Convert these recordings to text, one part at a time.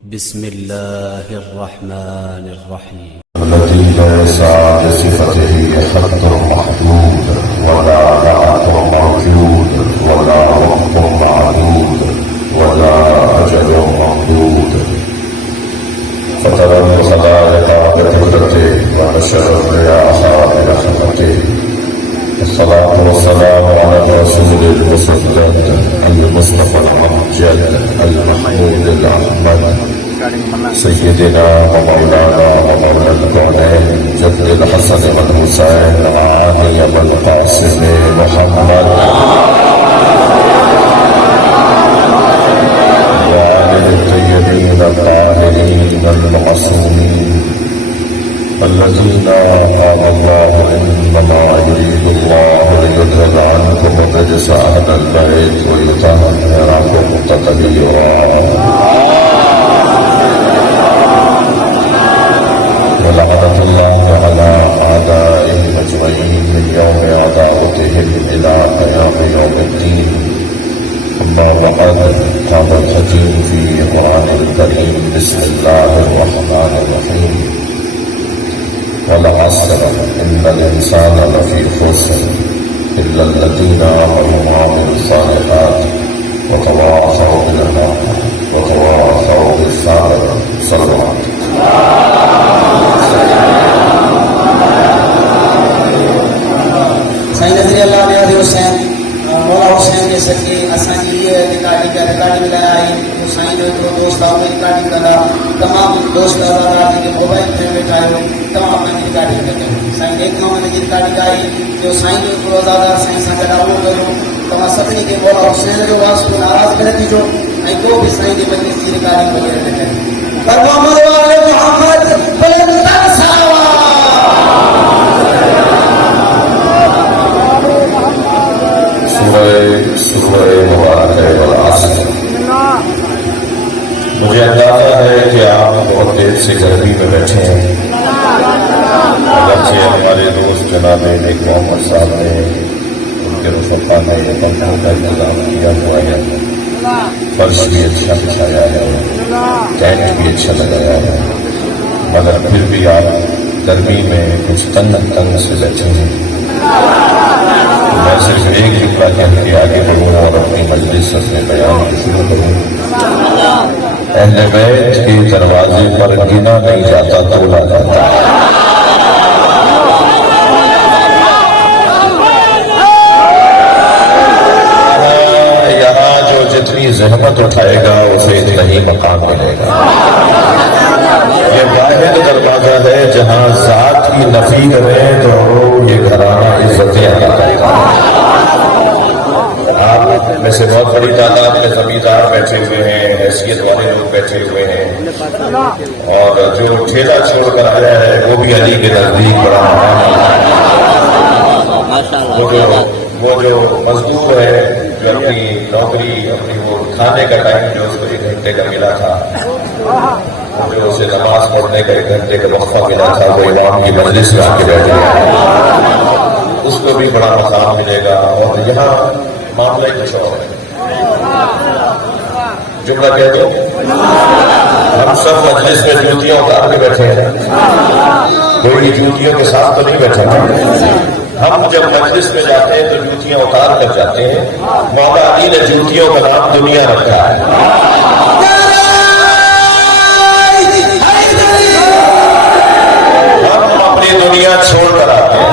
بسم الله الرحمن الرحيم. الذي ليس بصفته حد محدود ولا نعت موجود ولا وقت معدود ولا أجل ممدود، فترى الخلائق بقدرته ونشر الرياح برحمته. الصلاة والسلام على الرسول المسدد المصطفى الممجد المحمود الأحمد سيدنا ومولانا ومولى الكونين جد الحسن والحسين وعلي والقاسم محمد وآل الطيبين الطاهرين المعصومين الذين قال الله إنما يريد الله ليذهب عنكم الرجس أهل البيت ويطهركم تطهيرا. ولعنة الله على أعدائهم أجمعين من يوم عداوتهم إلى قيام يوم الدين. أما بعد، قال الحكيم في القرآن الكريم: بسم الله الرحمن الرحيم. والعصر إن الإنسان لفي خسر إلا الذين آمنوا وعملوا الصالحات وتواصوا بالحق وتواصوا بالصبر. صلوات. سائیں نظری اللہ نیازی حسین مولا حسین کے سکے اساں جی ریکارڈنگ لائی سائیں جو دوست آؤ ریکارڈنگ کرا تمام دوست آزاد کے موبائل میں بیٹھا ہو تمام میں ریکارڈنگ کرتے سائیں ایک نو میں ریکارڈنگ آئی جو سائیں جو روزادار سائیں سا ڈاؤنلوڈ کرو تمام سبھی کے مولا حسین جو واسطے ناراض کرتی جو نہیں کو بھی سائیں کی مجلس کی ریکارڈنگ وغیرہ کرتے پر محمد والے محمد بلند تنساوا سورہ مبارک والعصر. مجھے اندازہ ہے کہ آپ بہت دیر سے گرمی میں بیٹھے ہیں. اگرچہ ہمارے دوست جناب نیک محمد صاحب نے ان کے رفقا نے پنکھوں کا انتظام کیا ہوا ہے، فرش بھی اچھا بچھایا ہے، ٹینٹ بھی اچھا لگایا ہے، مگر پھر بھی آپ گرمی میں کچھ تنگ سے بیٹھے ہیں. میں صرف ایک جملہ کہہ کے آگے بڑھوں اور اپنی مجلس اپنے بیان کو شروع کروں. اہل بیت کے دروازے پر گنا نہیں جاتا تولا جاتا. یہاں جو جتنی زحمت اٹھائے گا اسے اتنا ہی مقام ملے گا. یہ واحد دروازہ ہے جہاں ذات کی نفی کریں تو یہ گھرانہ عزتیں عطا کرتا ہے. آپ میں سے بہت بڑی تعداد میں زمیندار بیٹھے ہوئے ہیں، حیثیت والے لوگ بیٹھے ہوئے ہیں، اور جو ٹھیلا چھوڑ کر آیا ہے وہ بھی علی کے نزدیک بڑا مقام ہے. وہ جو مزدور ہے جو اپنی نوکری اپنی وہ کھانے کا ٹائم جو اس کو 1 گھنٹے کا ملا تھا، جو اسے نماز پڑھنے کا 1 گھنٹے کا وقفہ ملا تھا، وہ امام کی مجلس میں آ کے بیٹھ گیا، اس کو بھی بڑا مقام ملے گا. اور یہاں معاملہ کچھ اور ہے. جملہ کہہ دو، ہم سب مجلس میں جوتیاں اتار کے بیٹھے ہیں. کوئی جوتیوں کے ساتھ تو نہیں بیٹھا تھا. ہم جب مجلس میں جاتے ہیں تو جوتیاں اتار کر جاتے ہیں. مولا علی نے جوتیوں کا نام دنیا رکھا ہے. ہم اپنی دنیا چھوڑ کر آتے ہیں.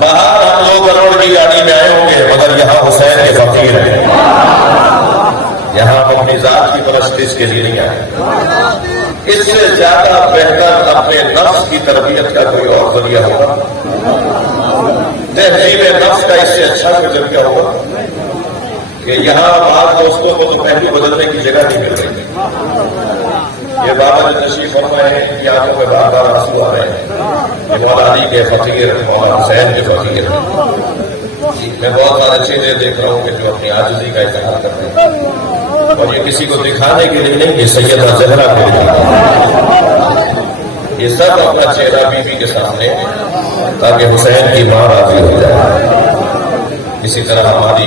باہر ہم 2 کروڑ کی گاڑی میں آئے ہوں گے، مگر یہاں حسین کے فقیر ہیں. یہاں ہم اپنی ذات کی پرستش کے لیے نہیں آئے. اس سے زیادہ بہتر اپنے نفس کی تربیت کا کوئی اور ذریعہ ہوگا؟ تہذیب نفس کا اس سے اچھا کوئی ذریعہ ہوگا؟ کہ یہاں بعض دوستوں کو تو پہلو بدلنے کی جگہ نہیں مل رہی. یہ بابا نے تشریف فرمائے ہیں کہ آنکھوں میں بار بار آنسو آ رہے ہیں. مولا علی کے فقیر، مولا حسین کے فقیر. میں بہت سارے چیزیں دیکھ رہا ہوں کہ جو اپنی عاجزی کا اظہار کرتے ہیں، اور یہ کسی کو دکھانے کے لیے نہیں کہ سیدہ زہرا کے لیے، یہ سب اپنا چہرہ بی بی کے سامنے تاکہ حسین کی ماں راضی ہو جائے. اسی طرح ہماری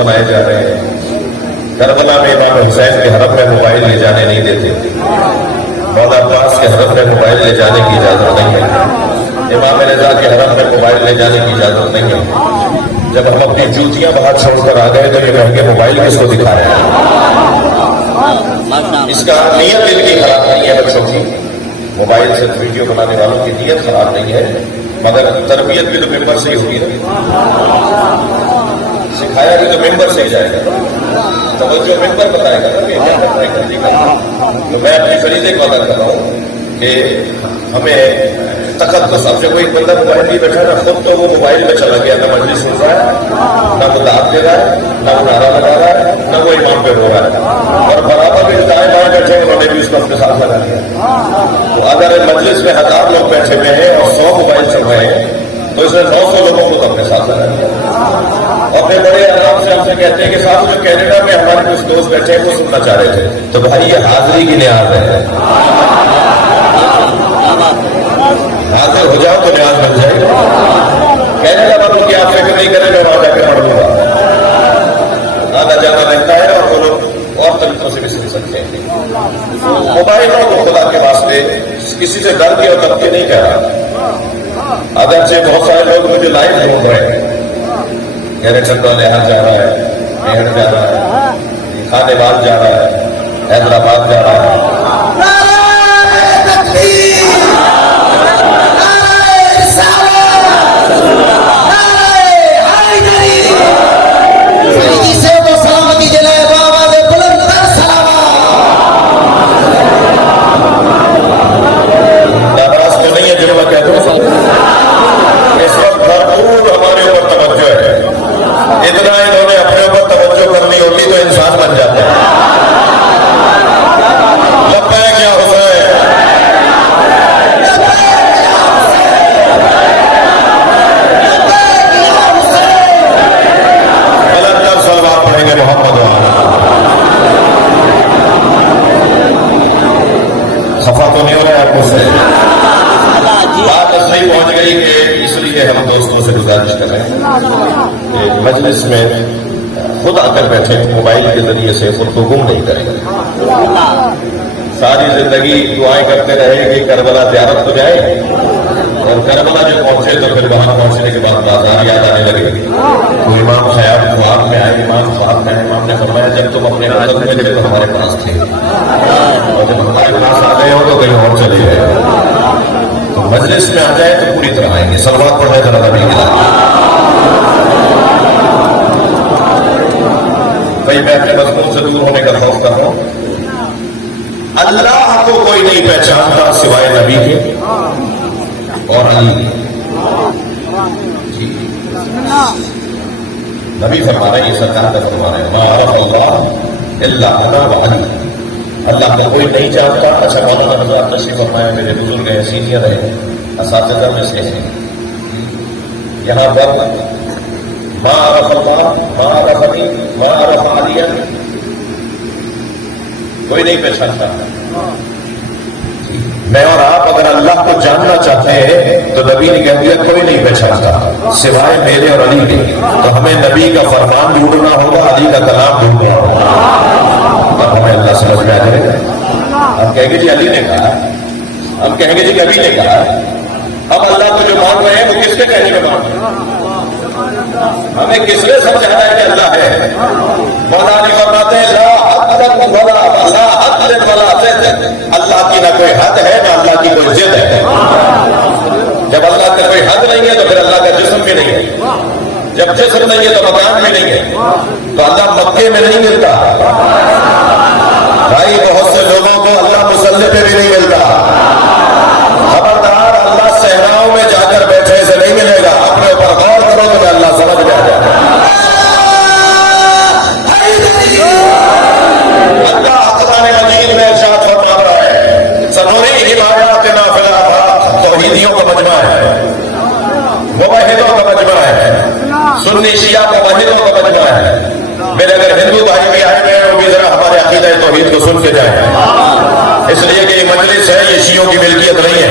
منائے جا رہے ہیں. کربلا میں امام حسین کے حرم میں موبائل لے جانے نہیں دیتے, مولا عباس کے حرم میں موبائل لے جانے کی اجازت نہیں ہے, امام رضا کے حرم میں موبائل لے جانے کی اجازت نہیں ہے. جب ہم اپنی جوتیاں باہر چھوڑ کر آ گئے تو یہ مہنگے موبائل کس کو دکھا رہے ہیں؟ اس کا نیت دل کی خراب نہیں ہے بچوں کی, موبائل سے ویڈیو بنانے والوں کی نیت خراب نہیں ہے, مگر تربیت بھی تو ممبر سے ہی ہوگی نا, سکھایا بھی تو ممبر سے ہی جائے گا, توجہ ممبر بتائے گا نا کہ کیا کرنا ہے کرنے کا. تو میں اپنی فریضے کو ادا کر رہا ہوں کہ ہمیں تقدس, اب جب کوئی بندہ موبائل نہیں بیٹھا نا, خود تو وہ موبائل میں چلا گیا, نہ مجلس سن رہا ہے, نہ وہ دعوت دے رہا ہے, نہ وہ نعرہ لگا رہا ہے, نہ وہ امام پہ رو رہا ہے, اور برابر بھی دائیں بائیں بیٹھے انہوں نے بھی اس کو اپنے ساتھ لگا لیا. تو اگر مجلس میں 1000 لوگ بیٹھے ہوئے ہیں اور 100 موبائل چل رہے ہیں تو اس نے 900 لوگوں کو اپنے ساتھ لگا لیا. اپنے بڑے آرام سے ہم سے کہتے ہیں کہ صاحب جو کینیڈا میں ہمارے کچھ دوست بیٹھے ہیں وہ سننا چاہ رہے تھے, تو بھائی یہ حاضری کی نیاز ہے, حاضر ہو جاؤ تو نیاز بن جائے. کینیڈا والوں کی آپ فکر نہیں کریں, میں وہاں جا کے پڑھ لوں گا, آنا جانا رہتا ہے اور وہ لوگ اور طریقوں سے بھی سن سکتے ہیں. موبائلوں کو خدا کے واسطے کسی سے ڈر کے اور دھمکے نہیں کہہ رہا. اگرچہ بہت سارے لوگ مجھے لائن ڈھونڈ رہے ہیں, کہہ رہے چندہ لحاظ جا رہا ہے, میہر جا رہا ہے, خانے بال جا رہا ہے, حیدرآباد جا رہا ہے. مجلس میں خود آ کر بیٹھے موبائل کے ذریعے سے خود کو گم نہیں کرے. ساری زندگی دعائیں کرتے رہے کہ کربلا زیارت ہو جائے, اور کربلا جب پہنچے تو پھر وہاں پہنچنے کے بعد بازار یاد آنے لگے. تو امام خیال خواب میں آئے, امام خواب میں آئے, امام نے فرمایا جب تم اپنے حالت میں تھے تو ہمارے پاس تھے, اور جب ہمارے پاس آ گئے ہو تو کہیں اور چلے گئے. تو مجلس میں آ جائے تو پوری طرح آئیں گے. صلوات پڑھیں ذرا نبی کی. میں اپنے مضمون سے دور ہونے کا خوف کر رہا ہوں. اللہ کو کوئی نہیں پہچانتا سوائے نبی کے اور علی کے. نبی فرما رہے ہیں, یہ سرکار کا فرما رہے ہیں, ما عرف اللہ الا انا وعلی. اللہ کو کوئی نہیں جانتا. اچھا مولانا حضرات تشریف فرمایا, میرے بزرگ ہیں, سینئر ہیں, اساتذہ میں سے ہیں. یہاں پر ما عرف اللہ, ما عرفنی, ما عرف علیہ, کوئی نہیں پہچانتا. میں اور آپ اگر اللہ کو جاننا چاہتے ہیں تو نبی نے کہہ دیا کوئی نہیں پہچانتا سوائے میرے اور علی کے. تو ہمیں نبی کا فرمان ڈھونڈنا ہوگا, علی کا کلام ڈھونڈنا ہوگا, تب ہمیں اللہ سمجھ میں آ جائے گا. ہم کہیں گے جی علی نے کہا, ہم کہیں گے جی نبی نے کہا. اب اللہ کو جو مان رہے ہیں وہ کس کے کہنے میں مان رہے ہیں؟ ہمیں کس نے سمجھانا ہے کہ اللہ ہے؟ مولا علی فرماتے ہیں لا حد ولا لا حد ولا ضد. اللہ کی نہ کوئی حد ہے نہ اللہ کی کوئی ضد ہے. جب اللہ کا کوئی حد نہیں ہے تو پھر اللہ کا جسم بھی نہیں ہے. جب جسم نہیں ہے تو مکان بھی نہیں ہے. تو اللہ مکے میں نہیں ملتا بھائی, بہت سے لوگوں کو اللہ مسلح پہ بھی نہیں ملتا. خبردار, اللہ صحراؤں میں جا کر بیٹھے سے نہیں ملے گا. اپنے اوپر غور کرو تو اللہ سمجھ میں آ جائے. اللہ قرآن مجید میں ارشاد فرما رہا ہے, سنوریہم آیاتنا فی الآفاق. توحیدیوں کا مجمع ہے, موحدوں کا مجمع ہے, سنی شیعہ کا موحدوں کا مجمع ہے. میرے اگر ہندو بھائی بھی آئے ہوئے ہیں وہ بھی ذرا ہمارے عقیدہ توحید کو سن کے جائیں, اس لیے کہ یہ مجلس ہے, یہ شیعوں کی ملکیت نہیں ہے.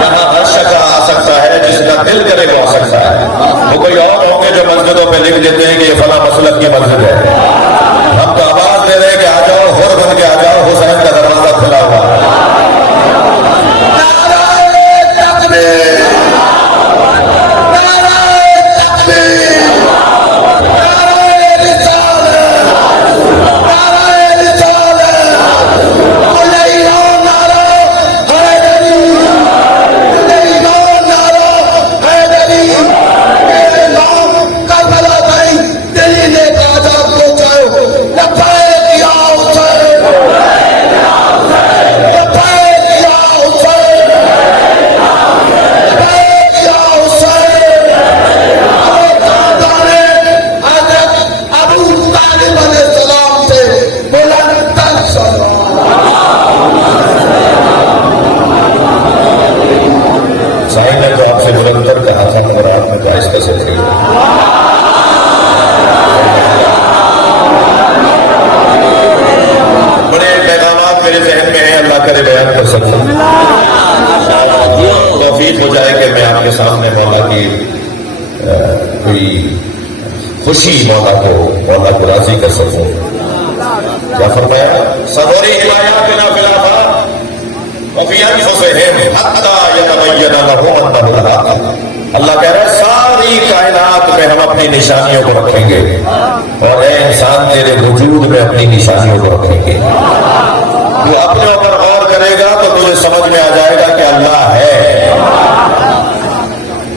یہاں ہر شخص آ سکتا ہے, جس کا دل کرے وہ آ سکتا ہے. وہ کوئی اور ہوں گے جو مسجدوں پہ لکھ دیتے ہیں کہ یہ فلاں مسلک کی مسجد ہے. ہم تو آواز دے رہے ہیں کہ آ جاؤ، ہور بن کے آ جاؤ، حسین کا دروازہ کھلا ہوا ہے. توفیق ہو جائے کہ میں آپ کے سامنے مولا کی کوئی خوشی مولا کو راضی کر سکوں. کیا فرمایا؟ سبوری ہدایات بنا خلافہ وفی انفسہم حتی یتبین لہم انہ الحق. اللہ کہہ رہا ہے ساری کائنات میں ہم اپنی نشانیوں کو رکھیں گے، اور اے انسان تیرے وجود میں اپنی نشانیوں کو رکھیں گے. تو اپنے اوپر غور کرے گا تو تجھے سمجھ میں آ جائے گا کہ اللہ ہے.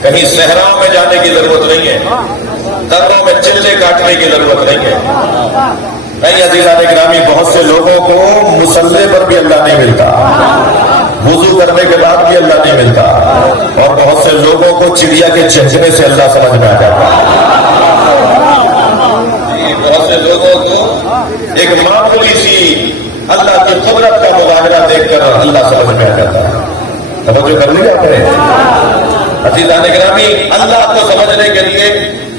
کہیں صحرا میں جانے کی ضرورت نہیں ہے، دروں میں چلے کاٹنے کی ضرورت نہیں ہے. نہیں عزیزان گرامی، بہت سے لوگوں کو مصلے پر بھی اللہ نہیں ملتا، وضو کرنے کے بعد بھی اللہ نہیں ملتا، اور بہت سے لوگوں کو چڑیا کے چہچنے سے اللہ سمجھ میں آ جاتا. بہت سے لوگوں کو ایک معمولی سی اللہ کی قدرت کا مظاہرہ دیکھ کر اللہ سمجھ میں آ جاتا ہے. توجہ کر لیا آپ نے؟ عزیزان گرامی، اللہ کو سمجھنے کے لیے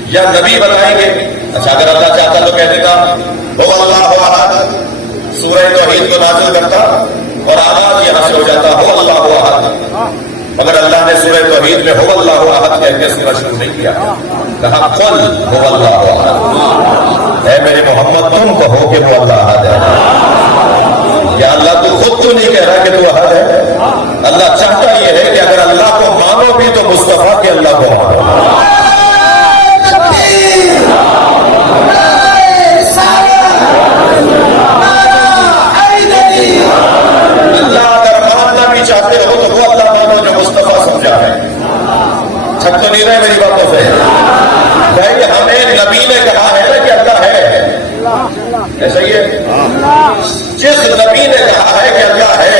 یا نبی بتائیں گے. اچھا اگر اللہ چاہتا تو کہہ دیتا وہ اللہ احد، سورہ توحید کو نازل کرتا اور آغاز یہاں سے ہو جاتا ہو اللہ احد. مگر اللہ نے سورہ توحید میں ہو اللہ احد کہہ کے سورہ شروع نہیں کیا، کہا قل هو اللہ احد. اے میرے محمد تم کہو کہ وہ اللہ احد ہے. یا اللہ تو خود تو نہیں کہہ رہا کہ تو احد ہے. اللہ چاہتا یہ ہے کہ اگر اللہ کو مانو بھی تو مصطفیٰ کے اللہ کو مانو. اللہ اگر ماننا بھی چاہتے ہو تو وہ اللہ مانو جو مصطفیٰ سمجھا ہے. چھک تو نہیں رہے میری باتوں سے؟ بھائی ہمیں نبی نے کہا ہے کہ اللہ ہے، ایسا ہی ہے. جس نبی نے کہا ہے کہ اللہ ہے،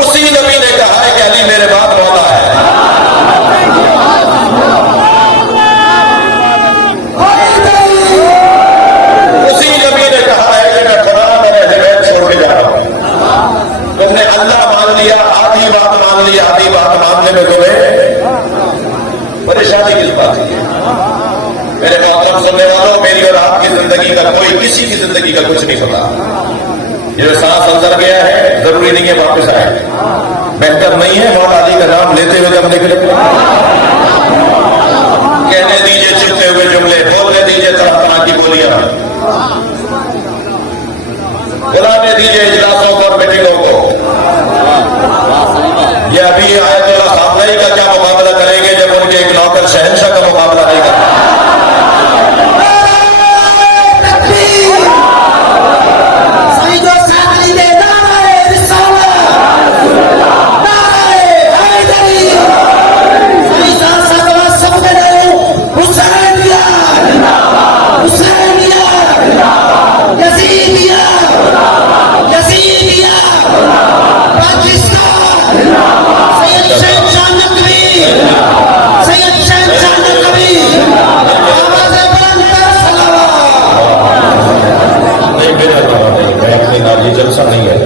اسی نبی نے کہا ہے کہ علی میرے بعد مولا ہے. اسی نبی نے کہا ہے کہ میں قرآن اور اہل بیت چھوڑ کے جا رہا ہوں. تم نے اللہ مان لیا، آدھی بات مان لی، آدھی بات ماننے میں تمہیں پریشانی کس بات کی؟ میرے محترم سننے والوں، میری اور آپ کی زندگی کا کوئی کسی کی زندگی کا کچھ نہیں پتا. یہ سانس اندر گیا ہے ضروری نہیں ہے واپس آئے. بہتر نہیں ہے مولا علی کا نام لیتے ہوئے جب نکلے کہنے دیجیے چلتے ہوئے جملے، بولنے دیجیے طرح طرح کی بولیاں، بلانے دیجیے اجلاسوں پر میٹنگوں کو. یہ ابھی آیت اللہ خامنئی کا کیا مقابلہ کریں گے جب ان کے ایک نوکر شہنشاہ کا مقابلہ نہیں کریں. جلسہ نہیں ہے،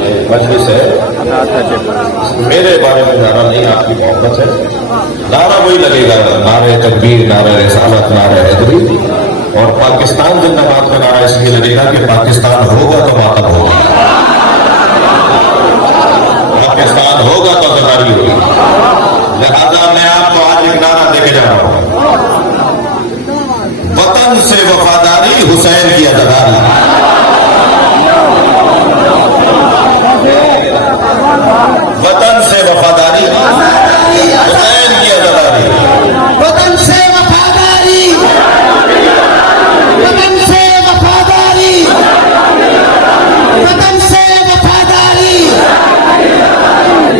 یہ مجلس ہے. میرے بارے میں نعرہ نہیں، آپ کی محبت ہے. نعرہ وہی لگے گا، نعرہ تکبیر، نعرہ رسالت، نعرہ حیدری. اور پاکستان زندہ باد کا نعرہ اس لیے لگے گا کہ پاکستان ہوگا تو ماتم ہوگا، پاکستان ہوگا تو آزادی ہوگی. لہٰذا میں آپ کو آج ایک نعرہ دے کے جا رہا ہوں. وطن سے وفاداری حسین کی عزاداری، وطن سے وفاداری حسین کی عزاداری، وطن سے وفاداری، وطن سے وفاداری، وطن سے وفاداری،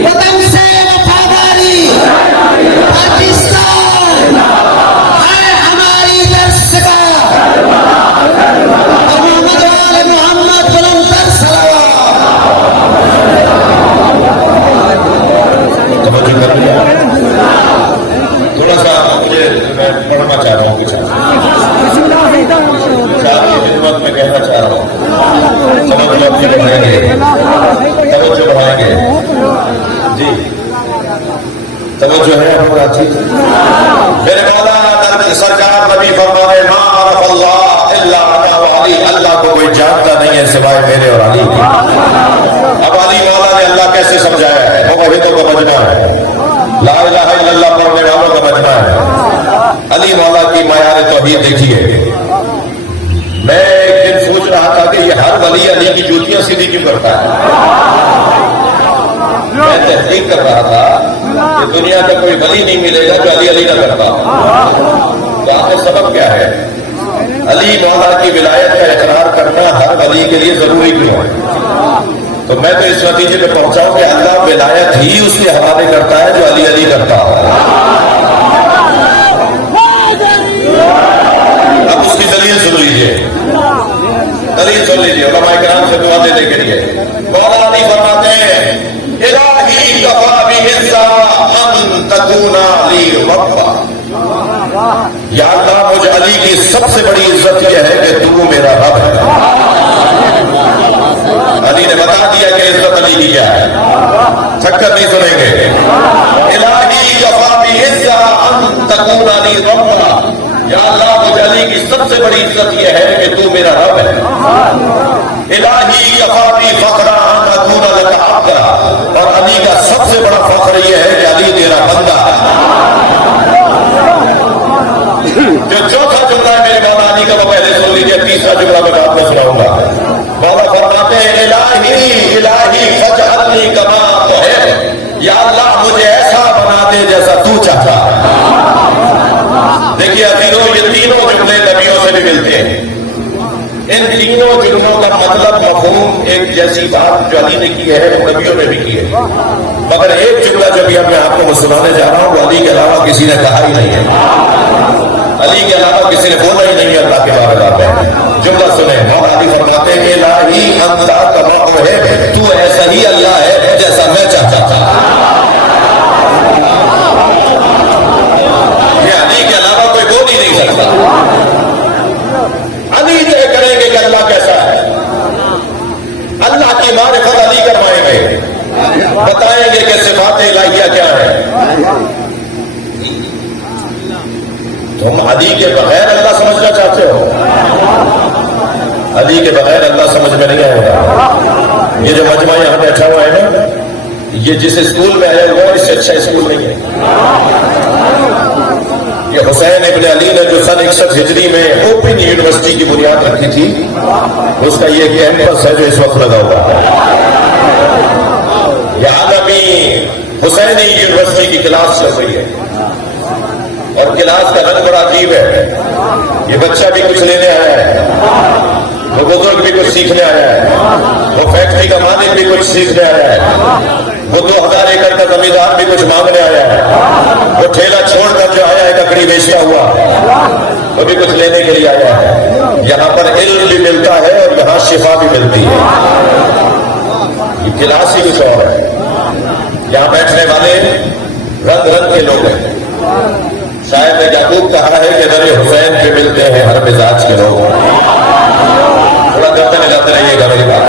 وطن سے وفاداری، پاکستان ہے ہماری درسگاہ، محمد وآل محمد بلند تر صلوات۔ توجہ کر لیا؟ تھوڑا سا مجھے میں پڑھنا چاہ رہا ہوں کچھ خدمت میں کہنا چاہ رہا ہوں، توجہ بڑھائیں گے، توجہ بڑھائیں گے جی، توجہ ہے ہمارا ٹھیک ہے۔ میرے مولانا سرکار نبی فرمانے ما عرف اللہ الا انا وعلی، اللہ کو کوئی جانتا نہیں ہے سوائے میرے اور علی کی۔ اب علی مولا نے اللہ کیسے سمجھایا ہے؟ موحدوں کا بجنا ہے، لا الہ الا اللہ پڑھنے والوں کا بجنا ہے۔ علی مولا کی معیار توحید دیکھیے۔ میں ایک دن سوچ رہا تھا کہ یہ ہر ولی علی کی جوتیاں سیدھی کیوں کرتا ہے؟ میں تحقیق کر رہا تھا کہ دنیا کا کوئی ولی نہیں ملے گا جو علی علی نہ کرتا۔ تو آپ کا سبب کیا ہے؟ علی مولا کی ولایت کا اقرار کرنا ہر ولی کے لیے ضروری کیوں ہے؟ تو میں تو اس نتیجے پہ پہنچا ہوں کہ اللہ ولایت ہی اس کے حوالے کرتا ہے جو علی علی کرتا ہے۔ اب اس کی دلیل سن لیجیے، دلیل سن لیجیے علماء کرام سے دعا دینے کے لیے۔ مولا علی فرماتے ہیں الہی کفا بعزا ان تکون لی ربا، یا اللہ مجھے علی کی سب سے بڑی عزت یہ ہے کہ تو میرا رب ہے۔ علی نے بتا دیا کہ عزت علی کی کیا ہے، چکر نہیں سنیں گے۔ الہی کفا بعزا ان تکون لی ربا، یا اللہ مجھے علی کی سب سے بڑی عزت یہ ہے کہ تو میرا رب ہے۔ الہی کفا بی فخرا ان اکون لک عبدا، اور علی کا سب سے بڑا فخر یہ ہے کہ علی تیرا بندہ ہے۔ جو چوتھا جملہ ہے میرے مولا علی کا وہ پہلے سن لیجیے، تیسرا جملہ میں آپ کو سناؤں گا۔ مولا فرماتے ہیں الہی فاجعلنی کما تحب، یا اللہ مجھے ایسا بنا دے جیسا تو چاہتا ہے۔ دیکھیے عزیزوں، یہ تینوں جملے نبیوں سے بھی ملتے ہیں۔ ان تینوں جملوں کا مطلب مفہوم ایک جیسی بات جو علی نے کی ہے نبیوں نے بھی کی ہے، مگر ایک جملہ جو بھی میں آپ کو سنانے جا رہا ہوں وہ علی کے علاوہ کسی نے کہا ہی نہیں ہے، علی کے علاوہ کسی نے بولا ہی نہیں ہے اللہ کے بارے میں۔ جملہ سنیں، مولا علی فرماتے ہیں کہ الہی انت کما تحب، تو ایسا ہی اللہ ہے جیسا میں چاہتا تھا۔ یہ علی کے علاوہ کوئی بول ہی نہیں سکتا۔ علی طے کریں گے کہ اللہ کیسا ہے، اللہ کی معرفت علی کروائیں گے، بتائیں گے کہ صفات الہیہ کیا ہے۔ تم علی کے بغیر اللہ سمجھنا چاہتے ہو؟ علی کے بغیر اللہ سمجھ میں نہیں آئے گا۔ یہ جو مجمع یہاں بیٹھا ہوا ہے نا، یہ جس اسکول میں آیا ہوا اس سے اچھا اسکول نہیں ہے۔ یہ حسین ابن علی نے جو سن 61 ہجری میں اوپن یونیورسٹی کی بنیاد رکھی تھی، اس کا یہ کیمپس ہے جو اس وقت لگا ہوا ہے۔ یہ عالمی حسینی یونیورسٹی کی کلاس چل رہی ہے، اور کلاس کا رنگ بڑا عجیب ہے۔ یہ بچہ بھی کچھ لینے آیا ہے، وہ بزرگ بھی کچھ سیکھنے آیا ہے، وہ فیکٹری کا مالک بھی کچھ سیکھنے آیا ہے، وہ 2000 ایکڑ کا زمیندار بھی کچھ مانگنے آیا ہے، وہ ٹھیلا چھوڑ کر جو آیا ہے ککڑی بیچتا ہوا وہ بھی کچھ لینے کے لیے آیا ہے۔ یہاں پر علم بھی ملتا ہے اور یہاں شفا بھی ملتی ہے۔ یہ کلاس ہی کچھ اور ہے۔ یہاں بیٹھنے والے رنگ رنگ کے لوگ ہیں۔ شاید نے یعقوب کہا ہے کہ در حسین پہ ملتے ہیں ہر مزاج کے لوگ۔ تھوڑا کرتے ملاتے رہیے گا میری بات۔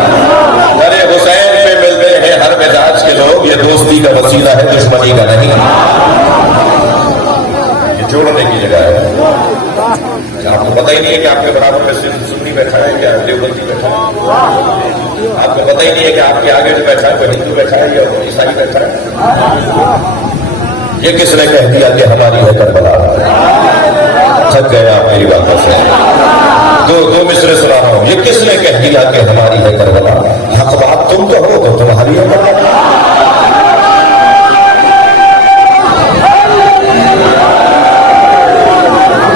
در حسین پہ ملتے ہیں ہر مزاج کے لوگ، یہ دوستی کا وسیلہ ہے، دشمنی کا نہیں، یہ جوڑنے کی جگہ ہے۔ آپ کو پتہ ہی نہیں ہے کہ آپ کے برابر میں سنی بیٹھا ہے یا دیوبندی بیٹھا ہے، آپ کو پتہ ہی نہیں ہے کہ آپ کے آگے جو بیٹھا ہے وہ ہندو بیٹھا ہے یا عیسائی بیٹھا ہے۔ یہ کس نے کہہ دیا کہ ہماری ہے کربلا؟ تھک گیا میری باتوں سے. دو مصرے سنا رہا ہوں. یہ کس نے کہہ دیا کہ ہماری ہے کربلا؟ حق بات تم تو ہو تو تمہاری ہے کربلا.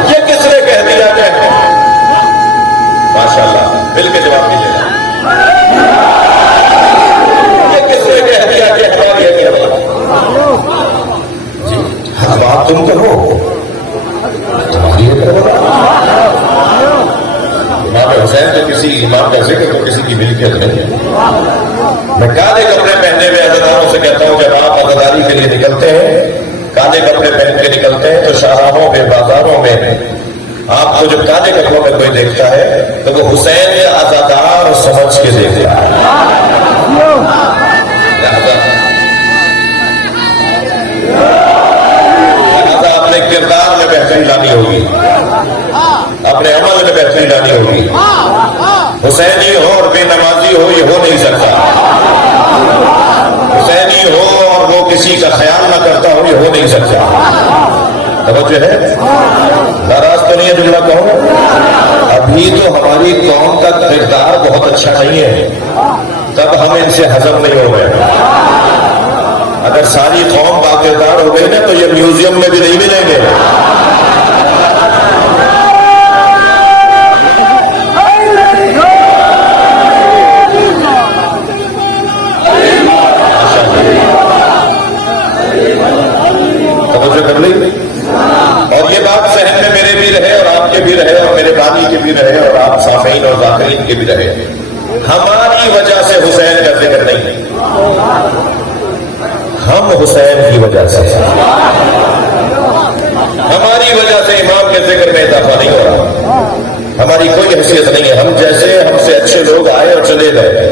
یہ کس نے کہہ دیا کہ ماشاء اللہ مل کے جواب دیجیے گا. یہ کس نے کہہ دیا کہ ہماری ہے کربلا؟ جی حق بات تم تو ہو تمہاری ہے کربلا. امام حسین تو کسی امام کا ذکر تو کسی کی ملکیت نہیں ہے. میں کالے کپڑے پہنے ہوئے عزاداروں سے کہتا ہوں جب آپ عزاداری کے لیے نکلتے ہیں کالے کپڑے پہن کے نکلتے ہیں تو شاہراہوں میں بازاروں میں آپ کو جب کالے کپڑوں میں کوئی دیکھتا ہے تو وہ حسین یا عزادار سمجھ کے دیکھتا ہے. لہذا اپنے کردار میں بہتری لانی ہوگی, اپنے عمل میں بہتری لانی ہوگی. حسینی ہو اور بے نمازی ہو یہ ہو نہیں سکتا. حسینی ہو اور وہ کسی کا خیال نہ کرتا ہو یہ ہو نہیں سکتا. توجہ ہے؟ ناراض تو نہیں ہے جملہ کہوں؟ ابھی تو ہماری قوم کا کردار بہت اچھا نہیں ہے تب ہم ان سے ہضم نہیں ہو گئے. اگر ساری قوم باکردار ہو گئی نا تو یہ میوزیم میں بھی نہیں ملیں گے. اور یہ بات ذہن میں میرے بھی رہے اور آپ کے بھی رہے اور میرے بانی کے بھی رہے اور آپ سامعین اور ذاکرین کے بھی رہے. ہماری وجہ سے حسین کا ذکر نہیں, ہم حسین کی وجہ سے, ہماری وجہ سے امام کے ذکر میں اضافہ نہیں ہو رہا. ہماری کوئی حیثیت نہیں ہے. ہم جیسے ہم سے اچھے لوگ آئے اور چلے گئے,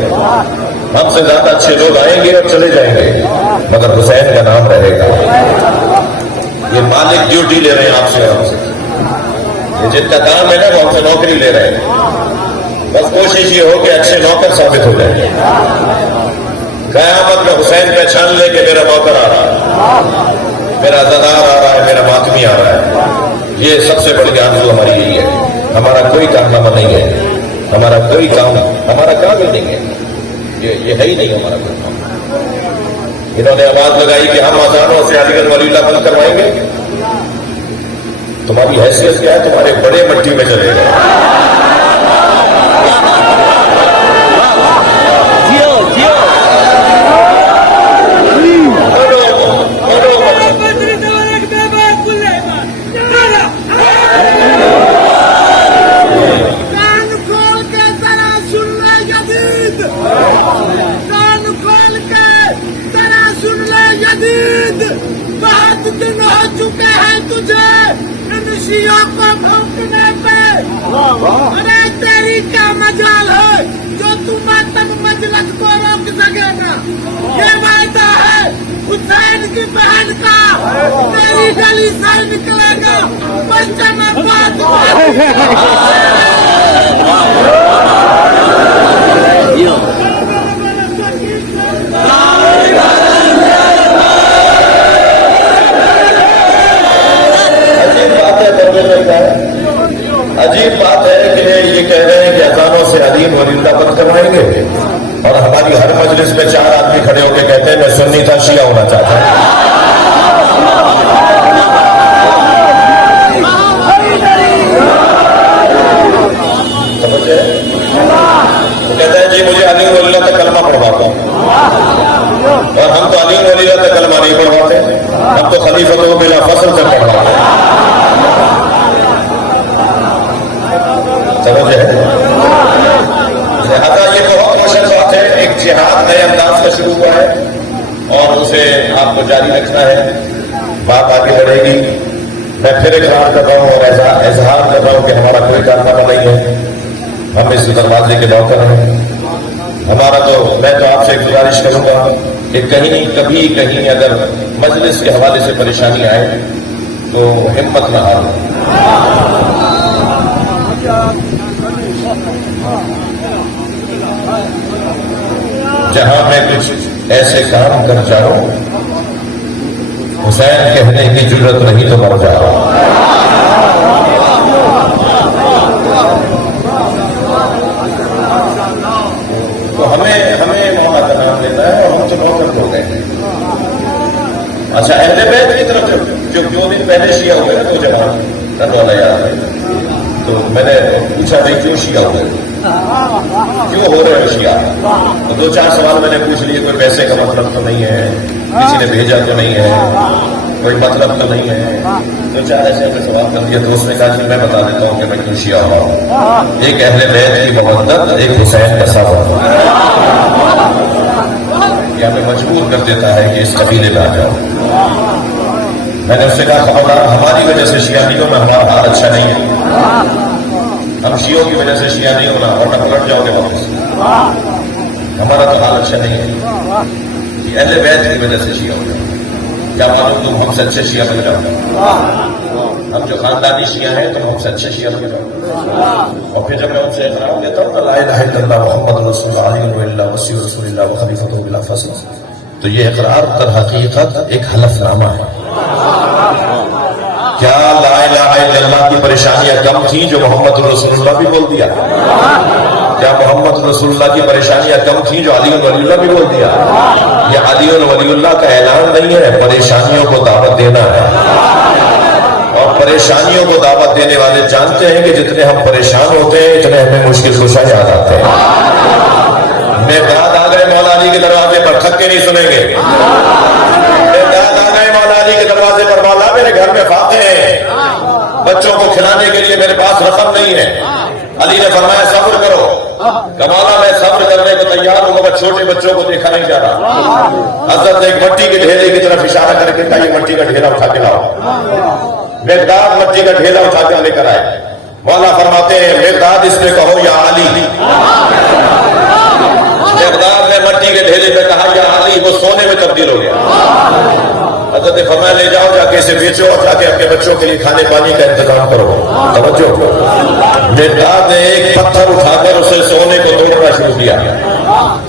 ہم سے زیادہ اچھے لوگ آئیں گے اور چلے جائیں گے, مگر حسین کا نام رہے گا. یہ مالک ڈیوٹی لے رہے ہیں آپ سے, ہم سے یہ جن کا کام ہے نا وہ ہم سے نوکری لے رہے ہیں. بس کوشش یہ ہو کہ اچھے نوکر ثابت ہو جائیں. قیامت میں حسین پہچان لے کہ میرا نوکر آ رہا ہے, میرا عزادار آ رہا ہے, میرا ماتمی آ رہا ہے. یہ سب سے بڑی آرزو ہماری یہی ہے. ہمارا کوئی کارنامہ نہیں ہے, ہمارا کوئی کام, ہمارا کام ہی نہیں ہے, یہ ہے ہی نہیں ہمارا کوئی کام. انہوں نے آواز لگائی کہ ہم آزادوں سے علی گڑھ ولی اللہ بند کروائیں گے. تمہاری حیثیت کیا ہے؟ تمہارے بڑے مٹی میں چلے گئے. ارے تیری کیا مجال ہے جو تم ماتم مجلس کو روک سکے گا. یہ وعدہ ہے حسین کی بہن کا, تیری گلی سے نکلے گا بچن بات. عجیب بات ہے کہ یہ کہہ رہے ہیں کہ اذانوں سے عظیم ولی اللہ بند کروائیں گے, اور ہماری ہر مجلس میں 4 آدمی کھڑے ہو کے کہتے ہیں میں سنی تھا شیعہ ہونا چاہتا ہوں. تو کہتے ہیں جی مجھے علی ولی اللہ کا کلمہ پڑھواتا ہوں, اور ہم تو علی ولی اللہ کا کلمہ نہیں پڑھواتے, ہم تو خلیفۃ کو بلا فصل سے پڑھواتے ہیں. سمجھ ہے؟ لہٰذا یہ بہت روشن بات ہے. ایک جہاد نئے انداز کا شروع ہوا ہے اور اسے آپ کو جاری رکھنا ہے. بات آگے بڑھے گی. میں پھر اقرار کر رہا ہوں اور اظہار کر رہا ہوں کہ ہمارا کوئی کارنامہ نہیں ہے. ہم اس دروازے کے نوکر ہیں. ہمارا تو میں تو آپ سے ایک گزارش کروں گا کہ کہیں اگر مجلس کے حوالے سے پریشانی آئے تو ہمت نہ ہارو. جہاں میں کچھ ایسے کام کر جاؤں حسین کہنے کی ضرورت نہیں تو مر جاؤ. ہمیں مولا کا نام لیتا ہے اور ہم تو نوکر ہو گئے ہیں. اچھا اہل بیت کی طرف جو 2 دن پہلے شیعہ ہوئے نا 2 جماعت والا یاد ہے, تو میں نے پوچھا بھائی کیوں شیعہ ہوئے, کیوں ہو رہے ہیں شیعہ؟ تو 2-4 سوال میں نے پوچھ لیے. کوئی پیسے کا مطلب تو نہیں ہے, کسی نے بھیجا تو نہیں ہے, کوئی مطلب تو نہیں ہے. 2-4 ایسے سوال کر دیا. تو اس نے کہا کہ میں بتا دیتا ہوں کہ میں کیوں شیعہ ہوا ہوں. ایک اہل بیت کی محبت, ایک حسین کا صبر یہ ہمیں مجبور کر دیتا ہے کہ اس قبیلے میں آ جاؤ. میں نے اس سے کہا خبردار ہماری وجہ سے شیعہ نہیں ہونا, ہمارا حال اچھا نہیں ہے. ہم شیعوں کی وجہ سے شیعہ نہیں ہونا اور نہ پلٹ جاؤ گے واپس. ہمارا تو حال اچھا نہیں ہے. اہل بیت کی وجہ سے شیعہ ہو جاؤ. کیا معلوم تم ہم سے اچھے شیعہ بن جاؤ. ہم جو خاندانی شیعہ ہیں تم ہم سے اچھے شیعہ بن جاؤ. اور پھر جب میں ان سے اقرار دیتا ہوں لا الہ الا اللہ محمد رسول اللہ علیہ اللہ وسیع رسول اللہ وخلیفۃ بلا فصل, تو یہ اقرار در حقیقت ایک حلف نامہ ہے. کیا لا الہ الا اللہ کی پریشانیاں کم تھیں جو محمد رسول اللہ بھی بول دیا؟ کیا محمد رسول اللہ کی پریشانیاں کم تھیں جو علی ولی اللہ بھی بول دیا؟ یہ علی ولی اللہ کا اعلان نہیں ہے, پریشانیوں کو دعوت دینا ہے. اور پریشانیوں کو دعوت دینے والے جانتے ہیں کہ جتنے ہم پریشان ہوتے ہیں اتنے ہمیں مشکل کشا یاد آتے ہیں. میقداد آ گئے مولا علی کے دروازے پر, تھک کے نہیں سنیں گے. میقداد آ گئے مولا علی کے دروازے پر, مولا میرے گھر میں فاقے ہیں, بچوں کو کھلانے کے لیے میرے پاس رقم نہیں ہے. علی نے فرمایا صبر کرو. مولا میں صبر کرنے کو تیار ہوں مگر چھوٹے بچوں کو دیکھا نہیں جا رہا. حضرت نے ایک مٹی کے ڈھیلے کی طرف اشارہ کر کے کہا یہ مٹی کا ڈھیلا اٹھا کے لاؤ. میقداد مٹی کا ڈھیلا اٹھا کے لے کر آئے. مولا فرماتے ہیں میقداد اس میں کہو یا علی. میقداد نے مٹی کے ڈھیلے پہ کہا یا علی, وہ سونے میں تبدیل ہو گیا. حضرت نے فرمایا لے جاؤ جا کے اسے بیچو اور جا کے اپنے بچوں کے لیے کھانے پانی کا انتظام کرو. توجہ. میقداد نے ایک پتھر اٹھا کر اسے سونے کو توڑنا شروع کیا.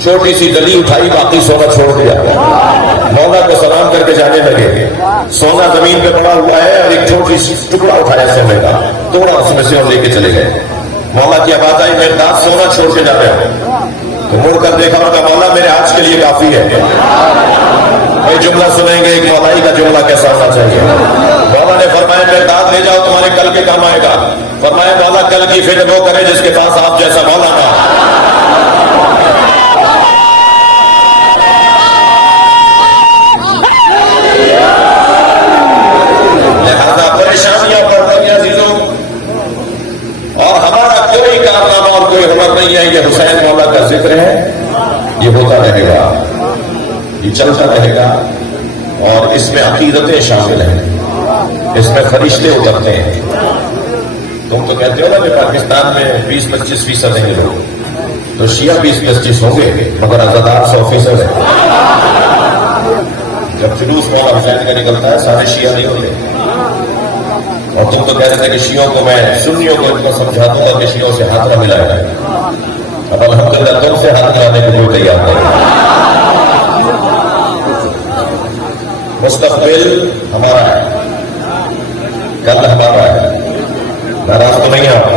چھوٹی سی ڈلی اٹھائی, باقی سونا چھوڑ دیا. مولا کو سلام کر کے جانے لگے. سونا زمین پہ پڑا ہوا ہے اور ایک چھوٹی سی ٹکڑا اٹھایا سونے کا, توڑا اس میں سے اور لے کے چلے گئے. مولا کی آواز آئی میقداد سونا چھوڑ کے جا رہے ہو. تو مڑ کر دیکھا اور کہا مولا میرے آج کے لیے کافی ہے. یہ جملہ سنیں گے ایک مولائی کا جملہ کیسا ہونا چاہیے. مولا نے فرمایا میقداد لے جاؤ تمہارے کل کے کام آئے گا. فرمایا مولا کل کی فکر وہ کرے جس کے پاس آپ جیسا مولا تھا. لہذا پریشانیاں پڑ رہی ہیں عزیزوں, اور ہمارا کوئی کارنامہ اور کوئی ہنر نہیں ہے. یہ حسین مولا کا ذکر ہے, یہ ہوتا رہے گا, یہ چلتا رہے گا. اور اس میں عقیدتیں شامل ہیں, اس میں فرشتے اترتے ہیں. تم تو کہتے ہو نا کہ پاکستان میں 20-25% ہیں لوگ, تو شیعہ 20-25 ہوں گے مگر عزادار 100% ہیں. جب جلوس مولا حسین کا نکلتا ہے سارے شیعہ نہیں ہوتے. اور تم تو کہتے تھے کہ شیعوں کو میں سنیوں کو اتنا سمجھاتا ہوں کہ شیعوں سے ہاتھ نہ ملائے گا. اب الحمدللہ تم سے ہاتھ ملانے کے کوئی تیار نہیں. مستقبل ہمارا ہے, کل ہمارا ہے. ناراض تو نہیں آتا.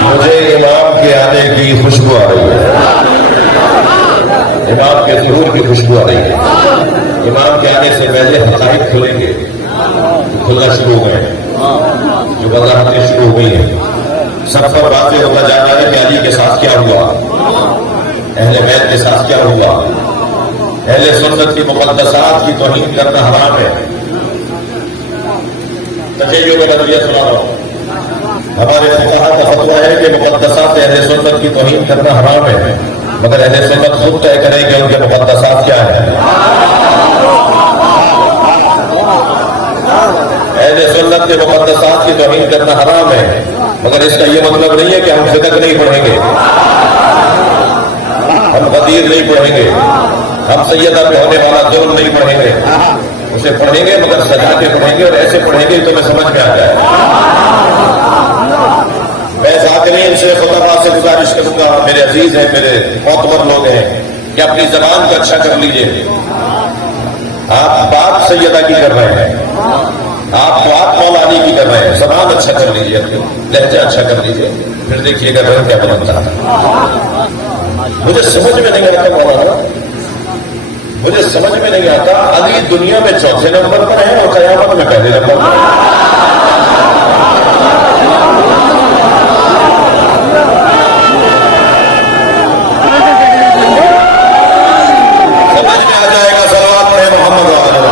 مجھے امام کے آنے کی خوشبو آ رہی ہے, امام کے ظہور کی خوشبو آ رہی ہے. امام کے آنے سے پہلے حقائق کھلیں گے, کھلنا شروع ہو گئے, جو وضاحتیں شروع ہو گئی ہیں. سب پر واضح ہوتا جا رہا ہے کہ علی کے ساتھ کیا ہوا, اہل بیت کے ساتھ کیا ہوا. اہل سنت کی مقدسات کی توہین کرنا حرام ہے. تشیع کا نظریہ سنا رہا ہوں. ہمارے فقہاء کا فتویٰ ہے کہ مقدسات اہل سنت کی توہین کرنا حرام ہے, مگر اہل سنت خود طے کریں کہ ان کے مقدسات کیا ہیں. اہل سنت کے مقدسات کی توہین کرنا حرام ہے, مگر اس کا یہ مطلب نہیں ہے کہ ہم فقہ نہیں پڑھیں گے, ہم غدیر نہیں پڑھیں گے, ہم سیدہ پہ ہونے والا ظلم نہیں پڑھیں گے. اسے پڑھیں گے مگر سجا کے پڑھیں گے, اور ایسے پڑھیں گے تو میں سمجھ میں آ جائے. میں ذاکرین سے خدا سے گزارش کروں گا, میرے عزیز ہیں, میرے معتبر لوگ ہیں, کہ اپنی زبان کو اچھا کر لیجئے. آپ بات سیدہ کی کر رہے ہیں, آپ بات مولا علی کی کر رہے ہیں, زبان اچھا کر لیجئے, لہجہ اچھا کر لیجئے, پھر دیکھیے گا گھر کیا بنتا ہے. مجھے سمجھ میں نہیں آتا مولانا، مجھے سمجھ میں نہیں آتا علی دنیا میں چوتھے نمبر پر ہے اور قیامت میں پہلے نمبر پر ہے۔ سمجھ میں آ جائے گا، صلوات پڑھیں محمد وعلی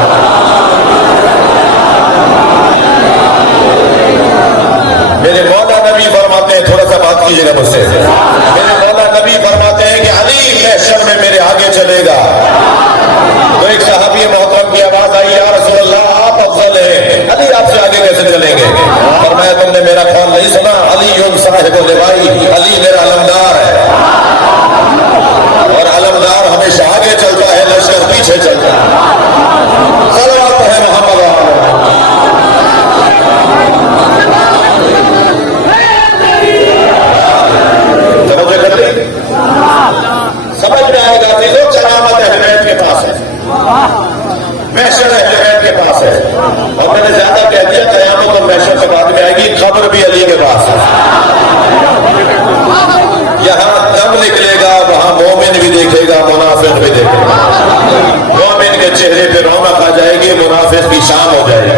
میرے مولا نبی فرماتے ہیں، تھوڑا سا بات کیجیے گا مجھ سے، میرے مولا نبی فرماتے ہیں کہ علی محشر میں میرے آگے چلے گا۔ تو ایک صحابی محترم کی آواز آئی، یا رسول اللہ آپ افضل ہیں، علی آپ سے آگے کیسے چلیں گے؟ فرمایا تم نے میرا خیال نہیں سنا، علی صاحب لوائی، علی میرا علمدار ہے، اور علمدار ہمیشہ آگے چلتا ہے، لشکر پیچھے چلتا ہے۔ صلوات ہے محمد سمجھ میں آئے گا کہ لوگ کرامت اہل بیت کے پاس ہے، محشر اہل بیت کے پاس ہے، اور میں نے زیادہ کہہ دیا قیامت اور محشر سے بعد میں آئے گی، خبر بھی علی کے پاس ہے۔ یہاں دم نکلے گا، وہاں مومن بھی دیکھے گا، منافق بھی دیکھے گا۔ مومن کے چہرے پہ رونق آ جائے گی، منافق کی شام ہو جائے گی۔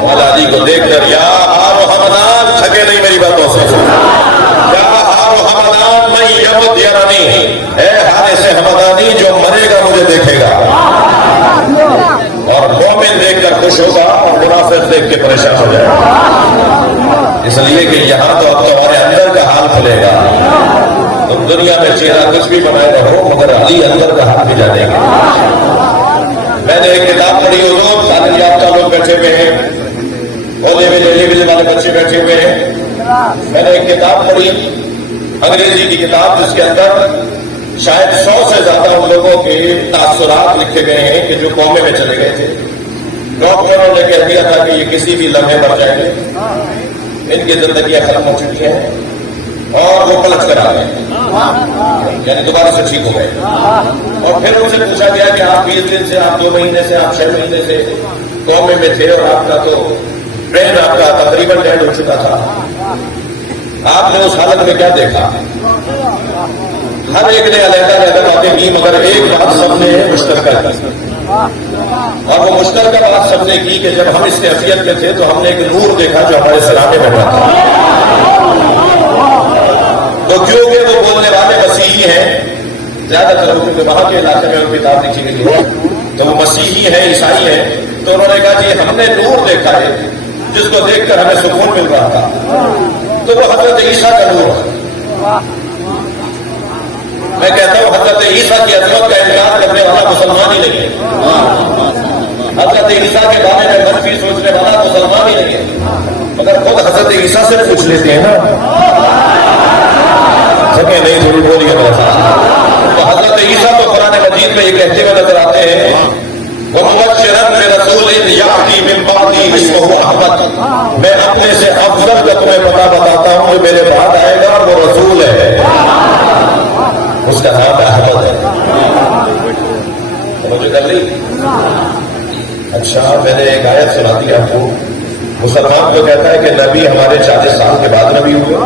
مولا علی کو دیکھ کر یا ہار و حمدان، تھکے نہیں میری باتوں سے، یا ہار و حمدان میں یمت یرانی، اے حارث حمدانی جو مرے گا مجھے دیکھے گا، اور مومن دیکھ کر خوش ہوگا اور منافق دیکھ کے پریشان ہو جائے گا۔ اس لیے کہ یہاں تو اب تمہارے اندر کا حال کھلے گا، تم دنیا میں چہرہ کچھ بھی بنائے رہو مگر علی اندر کا حال بھی جانے گا۔ میں نے ایک کتاب پڑھی، حضور تعلیم یافتہ لوگ بیٹھے ہوئے ہیں، عہدے میں لینے والے بچے بیٹھے ہوئے ہیں، میں نے ایک کتاب پڑھی انگریزی کی کتاب، جس کے اندر شاید 100 سے زیادہ ان لوگوں کے تاثرات لکھے گئے ہیں کہ جو قومے میں چلے گئے تھے۔ ڈاکٹروں نے کہہ دیا تھا کہ یہ کسی بھی لمحے مر جائیں گے، ان کی زندگیاں ختم ہو چکی ہیں، اور وہ پلٹ کر آ گئے، یعنی دوبارہ سے ٹھیک ہو گئے۔ اور پھر ان سے پوچھا گیا کہ آپ 20 دن سے، آپ 2 مہینے سے، آپ 6 مہینے سے قومے میں تھے، اور آپ کا تو برین آپ کا تقریباً ڈیڈ ہو چکا تھا، آپ نے اس حالت میں کیا دیکھا؟ ہر ایک نے علیحدہ باتیں کی، مگر ایک بات سب نے مشترکہ کی، اور وہ مشترکہ بات سب نے کی کہ جب ہم اس کیفیت میں تھے تو ہم نے ایک نور دیکھا جو ہمارے سرانے میں بیٹھا تھا۔ تو کیونکہ وہ بولنے والے مسیحی ہیں، زیادہ تر کیونکہ وہاں کے علاقے میں ان کی کتاب لکھی گئی ہے تو وہ مسیحی ہیں، عیسائی ہیں، تو انہوں نے کہا جی ہم نے نور دیکھا ہے جس کو دیکھ کر ہمیں سکون مل رہا تھا، تو وہ حضرت عیسیٰ کا نور ہے۔ میں کہتا ہوں حضرت عیسیٰ کی عظمت کا انکار کرنے والا مسلمان ہی نہیں ہے، حضرت عیسیٰ کے بارے میں منفی سوچنے والا مسلمان ہی نہیں ہے، مگر خود حضرت عیسیٰ سے پوچھ لیتے ہیں نا، سکے نہیں تھوڑی بولیے میرے ساتھ۔ تو حضرت عیسیٰ تو قرآن مجید میں یہ کہتے ہوئے نظر آتے ہیں، وَمُبَشِّرًا بِرَسُولٍ يَأْتِي مِن بَعْدِي اسْمُهُ أَحْمَدُ، میں اپنے سے افضل کا تمہیں پتہ بتاتا ہوں جو میرے بعد آئے گا، وہ رسول ہے، اس کا نام احمد ہے۔ مجھے کر لی؟ اچھا میں نے ایک آیت سنا دی آپ کو، مسلمان کو کہتا ہے کہ نبی ہمارے 40 سال کے بعد نبی ہوئے،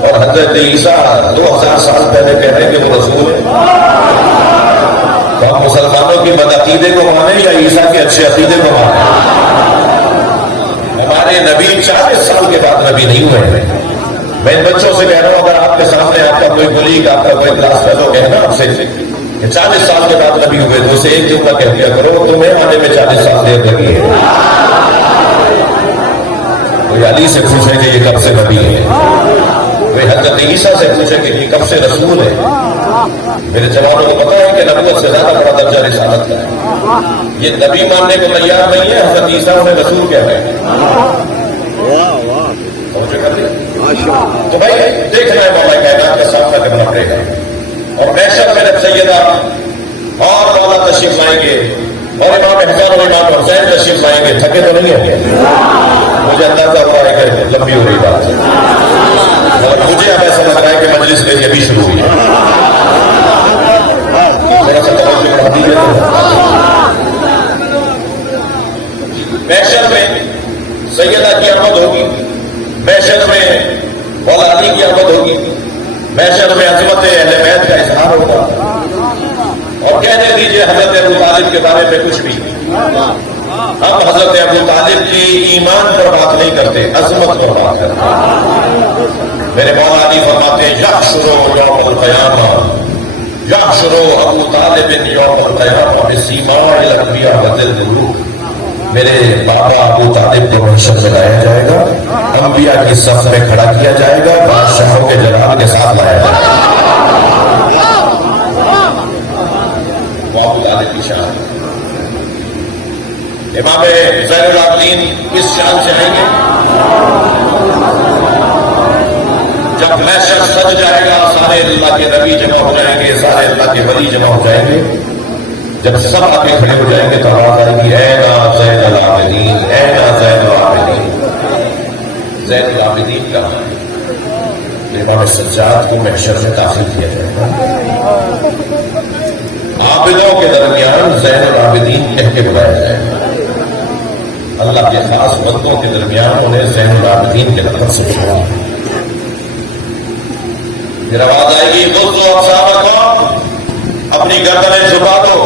اور حضرت عیسیٰ 2000 سال پہلے کہہ رہے ہیں کہ وہ رسول ہے۔ تو ہم مسلمانوں کی بدعقیدے کو مانیں یا عیسیٰ کے اچھے عقیدے کو مانیں؟ ہمارے نبی 40 سال کے بعد نبی نہیں ہوئے ہیں۔ میں ان بچوں سے کہہ رہا ہوں اگر آپ کے سامنے آپ کا کوئی کلیگ، آپ کا کوئی کلاس فیلو کہنا آپ سے کہ 40 سال کے بعد نبی ہوئے، تو اسے ایک جملہ کہہ دیا کرو تمہیں آنے میں 40 سال دیر لگی ہے۔ کوئی علی سے پوچھے کہ یہ کب سے نبی ہے، کوئی حضرت عیسیٰ سے پوچھے کہ یہ کب سے رسول ہے۔ میرے جوانوں کو پتا ہے کہ نبوت سے زیادہ بڑا درجہ رسالت کا ہے، یہ نبی ماننے کو تیار نہیں ہے، حضرت عیسیٰ انہیں رسول کہہ رہے ہیں۔ تو بھائی دیکھنا ہے مولا کائنات کا سامنا کرنا پڑے گا، اور محشر میں جب سیدہ اور مولا تشریف لائیں گے اور امام حسن اور امام حسین تشریف لائیں گے، تھکے تو نہیں ہوں گے؟ مجھے اندازہ ہوا ہے کہ لمبی ہو رہی بات ہے، اور مجھے اب ایسا لگ رہا ہے کہ مجلس میری ابھی شروع ہوئی ہے، تھوڑا سا توجہ بڑھا دیجیے۔ محشر میں سیدہ کی آمد ہوگی، محشر میں مولا علی کی آمد ہوگی، محشر میں عظمت اہل بیت کا اظہار ہوگا. اور کہنے دیجیے حضرت ابو طالب کے بارے میں کچھ بھی. ہم حضرت ابو طالب کی ایمان پر بات نہیں کرتے، عظمت پر بات کرتے ہیں. میرے مولا علی فرماتے ہیں یحشر یوم القیامہ، یحشر ابو طالب یوم القیامہ بسیماء الانبیاء والذلول. میرے بابا ابو طالب کو محشر میں لایا جائے گا، انبیاء کی صف میں کھڑا کیا جائے گا، بادشاہوں کے جلال کے ساتھ لایا جائے گا. وہ ابو طالب کی شان. امام زین العابدین کس شان سے آئیں گے؟ جب محشر سج جائے گا، سارے اللہ کے نبی جمع ہو جائیں گے، سارے اللہ کے ولی جمع ہو جائیں گے. جب سب آگے کھڑے ہو جائیں گے تو آواز آئے گی اینا زین العابدین، اینا زین العابدین. زین العابدین کا امام سجاد کو محشر میں داخل کیا جائے گا. عابدوں کے درمیان زین العابدین کہہ کے بلایا جائے گا. اللہ کے خاص بندوں کے درمیان انہیں زین العابدین کے لقب سے چھوڑا. پھر آواز آئے گی دوستوں افسانہ اپنی گردنیں جھکا دو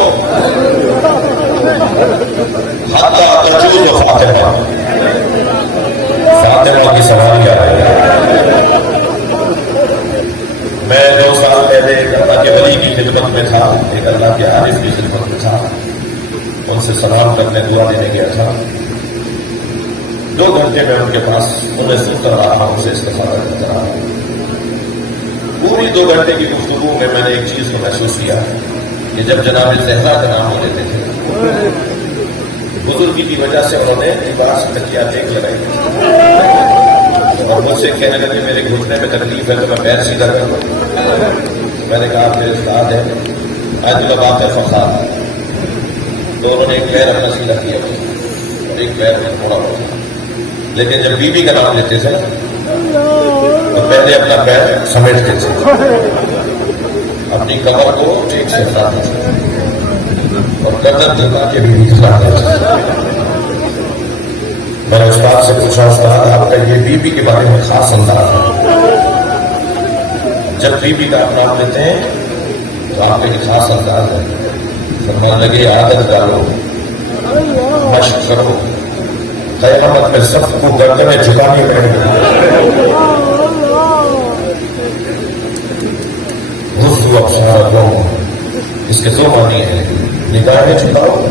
حتی تجوز فاطمہ. فاطمہ کی سواری آ رہی ہے. میں 2 سال پہلے ایک اللہ کے ولی کی خدمت میں تھا، ایک اللہ کے عارف کی خدمت میں تھا. ان سے سلام کرنے دعا دینے گیا تھا. 2 گھنٹے میں ان کے پاس انہیں سنتا رہا، ان سے استفادہ کرتا رہا. پوری 2 گھنٹے کی گفتگو میں نے ایک چیز کو محسوس کیا کہ جب جناب زہرا کا نام ہو لیتے تھے، بزرگی کی وجہ سے انہوں نے لباس تکیا ٹیک لگائی اور مجھ سے کہنے لگے میرے گھٹنے میں تکلیف ہے تو میں پیر سیدھا کر لوں. میں نے کہا میرے استاد ہے آج بات ہے فخار. تو انہوں نے ایک پیر اپنا سیدھا کیا اور ایک پیر میں تھوڑا ہوا. لیکن جب بی بی کا نام لیتے تھے تو پہلے اپنا پیر سمیٹتے تھے، اپنی کمر کو ٹھیک سے ہٹاتے تھے اور گردن جھکا کے بی بی کھلاتے تھے. میں نے استاد سے پوچھا استاد آپ کا یہ بی بی کے بارے میں خاص انداز ہے، جب بی بی کا آپ نام لیتے ہیں تو آپ کا یہ خاص انداز ہے. فرمانے لگے عادت ڈالو، مشق کرو، قیامت میں سب کو گردنیں جھکانی پڑیں گی. رسو ابصارکم، اس کے 2 معنی ہیں. نگاہیں جھکاؤ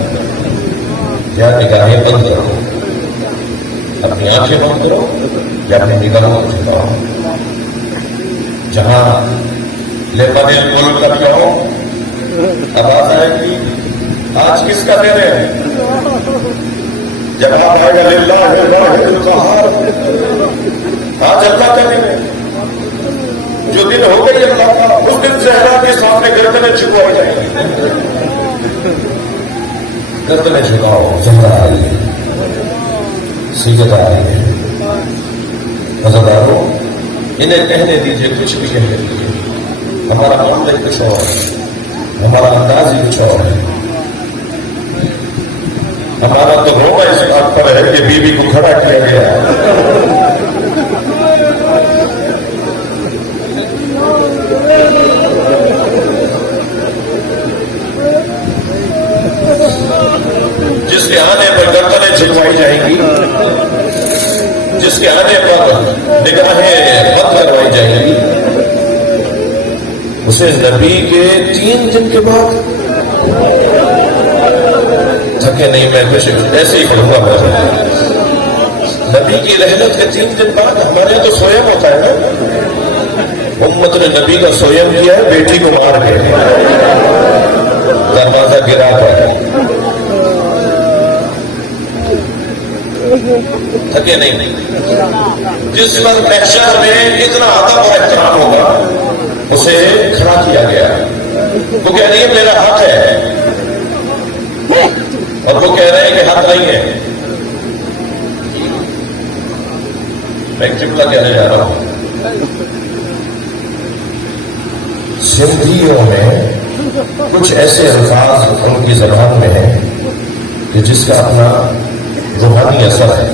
یا نگاہیں بند کرو، اپنی آنکھیں بند کرو یا اپنی نگاہوں کو جھکاؤ. جہاں لمن الملک کا کہو آواز آئے گی آج کس کا دن ہے. جب آپ آئے گا للہ الواحد القہار، آج اللہ کا دن ہے. جو دن ہو گئی اللہ کا، اس دن زہرا کے سامنے گردنیں جھکائی جائیں گی. گردنیں جھکاؤ، زہرا آئی ہے، سیدھا آئی ہے. عزیزانو انہیں کہنے دیجیے، کچھ بھی کہنے دیجیے. ہمارا معاملہ کچھ اور ہے، ہمارا انداز ہی کچھ اور ہے. ہمارا تو ہوگا اس بات پر ہے کہ بی بی کو کھڑا کیا گیا ہے. جس کے آنے پر گردنیں جھکوائی جائیں گی، جس کے آنے پر نگاہیں بند کروائی جائیں گی، اسے نبی کے 3 دن کے بعد تھکے نہیں، میں کچھ ایسے ہی پڑھوں گا. نبی کی رحلت کے 3 دن بعد ہمارے تو سویم ہوتا ہے نا. امت نے نبی کا سویم کیا ہے بیٹی کو مار کے، دروازہ گرا کر. تھکے نہیں. جس پر محشر میں اتنا ادب اور احترام ہوگا اسے کھڑا کیا گیا. وہ کہہ رہی ہے میرا حق ہے اور وہ کہہ رہے ہیں کہ حق نہیں ہے. میں جملہ کہنے جا رہا ہوں. سندھیوں میں کچھ ایسے الفاظ ان کی زبان میں ہیں کہ جس کا اپنا روحانی اثر ہے.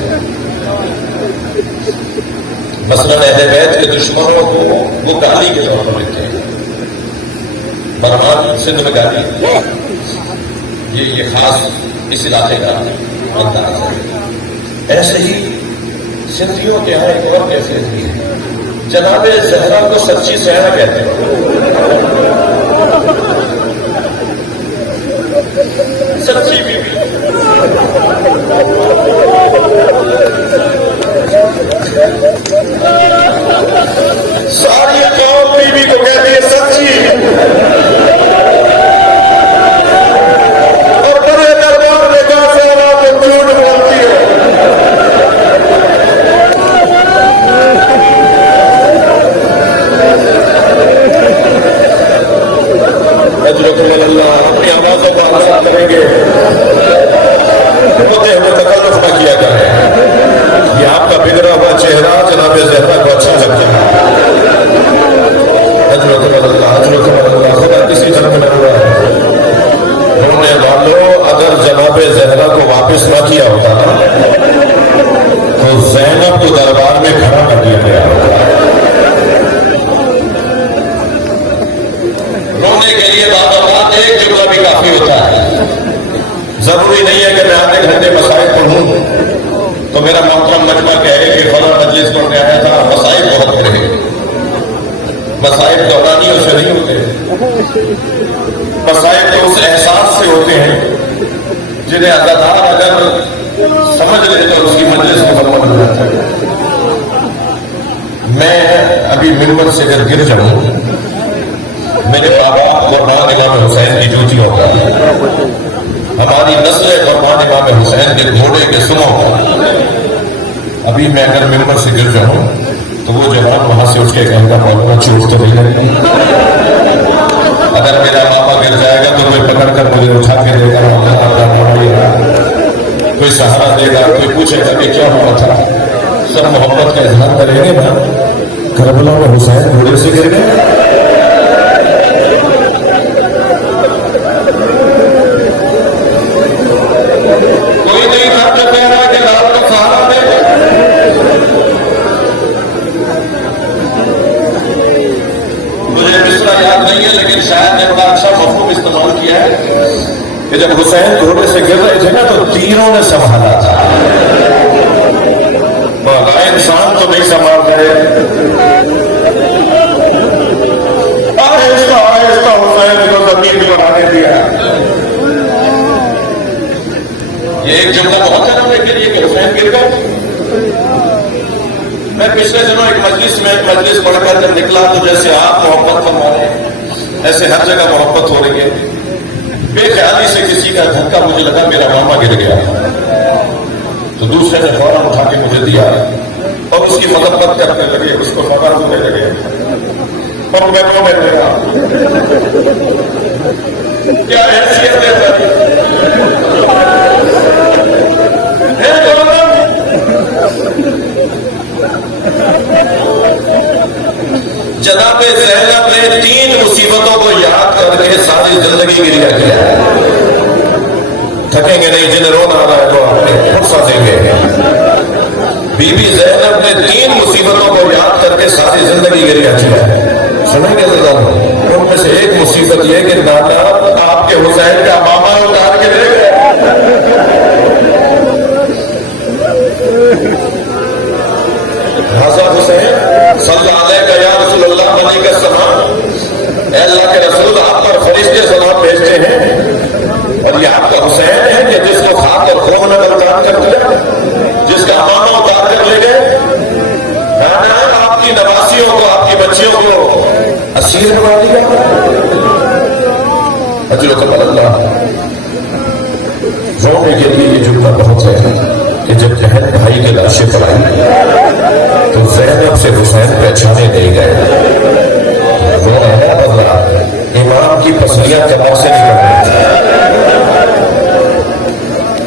مثلاً اہل بیت کے دشمنوں کو وہ گالی کے طور پر لکھتے ہیں. برمان سندھ میں گالی یہ خاص اس علاقے کا انداز ہے. ایسے ہی سندھیوں کے یہاں ایک اور کیفیت بھی ہے. جناب زہرا کو سچی صحرا کہتے ہیں. سچی بیوی ساری قوم بیوی کو کہتی ہے سچی, اور بڑے دربار میں کہا زہرا تو جھوٹ بولتی ہے. اللہ اپنی آوازوں کا آزاد کریں گے تو ہمیں تکلف نہ کیا جائے. یہ آپ کا بگڑا ہوا چہرہ جناب زہرا کو اچھا لگتا ہے. خدا کسی طرح میں ہوا ہے. ہونے والوں اگر جناب زہرا کو واپس نہ کیا ہوتا تو زینب کو دربار میں کھڑا کر دیا گیا ہوتا. رونے کے لیے بات ایک جملہ بھی کافی ہوتا ہے. ضروری نہیں ہے کہ میں آدھے گھنٹے مسائل پڑھوں تو میرا محترم مجمع کہے کہ فلاں مجلس پڑھنے آیا تھا. مسائل بہت پڑھے, مسائل دورانیوں سے نہیں ہوتے. مسائل تو اس احساس سے ہوتے ہیں جنہیں اداکار اگر سمجھ لے تو اس کی مجلس مکمل ہو جاتا ہے. میں ابھی منبر سے اگر گر جاؤں, میرے بابا قربان امام حسین کی جوتی ہوگا, ہماری نسل قربان امام حسین کے گھوڑے کے سنو ہوگا. ابھی میں اگر منبر سے گر جاؤں تو وہ جوان وہاں سے اٹھ کے کہیں گا مولانا چوٹ تو نہیں لگتی. اگر میرا بابا گر جائے گا تو کوئی پکڑ کر مجھے اٹھا کے دے گا, کوئی سہارا دے گا, کوئی پوچھے گا کہ کیا ہوا تھا. سب محبت کا اظہار کریں گے نا. کربلا میں حسین گھوڑے سے گر گئے. کوئی نہیں تھا تو کہہ رہا کہ رات کا سہارا دے. مجھے مصرع یاد نہیں ہے لیکن شاید نے بڑا اچھا مفہوم استعمال کیا ہے کہ جب حسین گھوڑے سے گر رہے تھے نا تو تیروں نے سنبھالا تھا. انسان تو نہیں سنبھال رہے. آہستہ آہستہ حسین کو زمین کو بڑھانے دیا. یہ ایک جملہ بہت ہے نا کے لیے کہ حسین گر گئے. میں پچھلے دنوں ایک مجلس پڑھ کر جب نکلا تو جیسے آپ محبت فرما رہے ہیں ایسے ہر جگہ محبت ہو رہی ہے. بے خیالی سے کسی کا دھکا مجھے لگا میرا ماما گر گیا تو دوسرے نے فوراً اٹھا کے مجھے دیا اور اس کی مدد کرنے لگے, اس کو فخر ہونے لگے اور میں کو میں لگا کیا حیثیت ہے. جناب زینب نے 3 مصیبتوں کو یاد کر کے ساری زندگی گریا کیا ہے. تھکیں گے نہیں, جنہیں رونا آ رہا ہے تو اپنے فرصہ دیں گے. بی بی زینب نے 3 مصیبتوں کو یاد کر کے ساری زندگی گریا کیا ہے. سنیں گے ذرا, ان میں سے ایک مصیبت یہ کہ دادا آپ کے حسین کا ماما اتار کے لے گئے. حضرت حسین صلی اللہ علیہ یا رسول اللہ علیہ السلام, اے اللہ کے رسول آپ پر فرشتے سلام بھیجتے ہیں اور یہ آپ کا حسین ہے کہ جس کو کھا کر خون نے برباد کر دیا, جس کا ماما اتار کر لے گئے. آپ کی نواسیوں کو, آپ کی بچیوں کو اسیر بنا دیا. اجر قبل اللہ. رونے کے لیے یہ جملہ بہت ہے کہ جب بہن بھائی کی لاشیں پڑائی تو زینب سے حسین پہچانے نہیں گئے. وہ امام کی پسلیاں کباب سے نکل رہی تھی.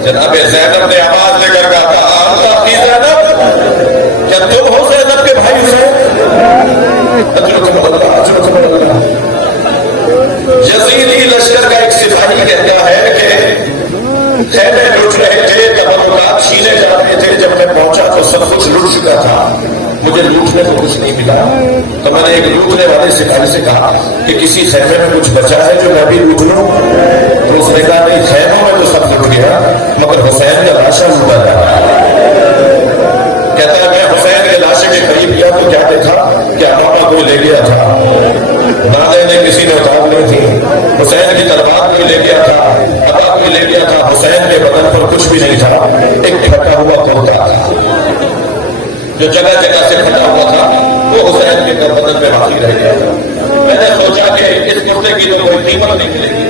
جناب زینب نے آواز لے کر کہا تھا آپ کا زینب, کیا تم ہو زینب کے بھائی حسین؟ یزیدی لشکر کا ایک سپاہی کہتا ہے کہ خیمے لٹ رہے تھے, چھینے جا رہے تھے. جب میں پہنچا تو سب کچھ لٹ چکا تھا. مجھے لوٹنے کو کچھ نہیں ملا، تو میں نے ایک لوٹنے والے سپاہی سے کہا کہ کسی خیمے میں کچھ بچا ہے جو میں بھی لوٹ لوں؟ تو اس نے کہا نہیں، خیموں میں تو سب لوٹ گیا مگر حسین کا لاشا لوٹا جا رہا ہے۔ کہتا ہے میں حسین کے لاشے کے قریب گیا تو کیا دیکھا کہ امامہ کوئی لے گیا تھا، نادے نے کسی نے اتار لی تھی، حسین کی تلوار کوئی لے گیا تھا، عطا کوئی لے گیا تھا، حسین کے بدن پر کچھ بھی نہیں تھا، ایک پھٹا ہوا کوتا تھا جو جگہ جگہ سے پھٹا ہوا تھا، وہ حسین کے بدن پہ باقی رہ گیا تھا۔ میں نے سوچا کہ اس کوتے کی تو کوئی قیمت نہیں ملے گی،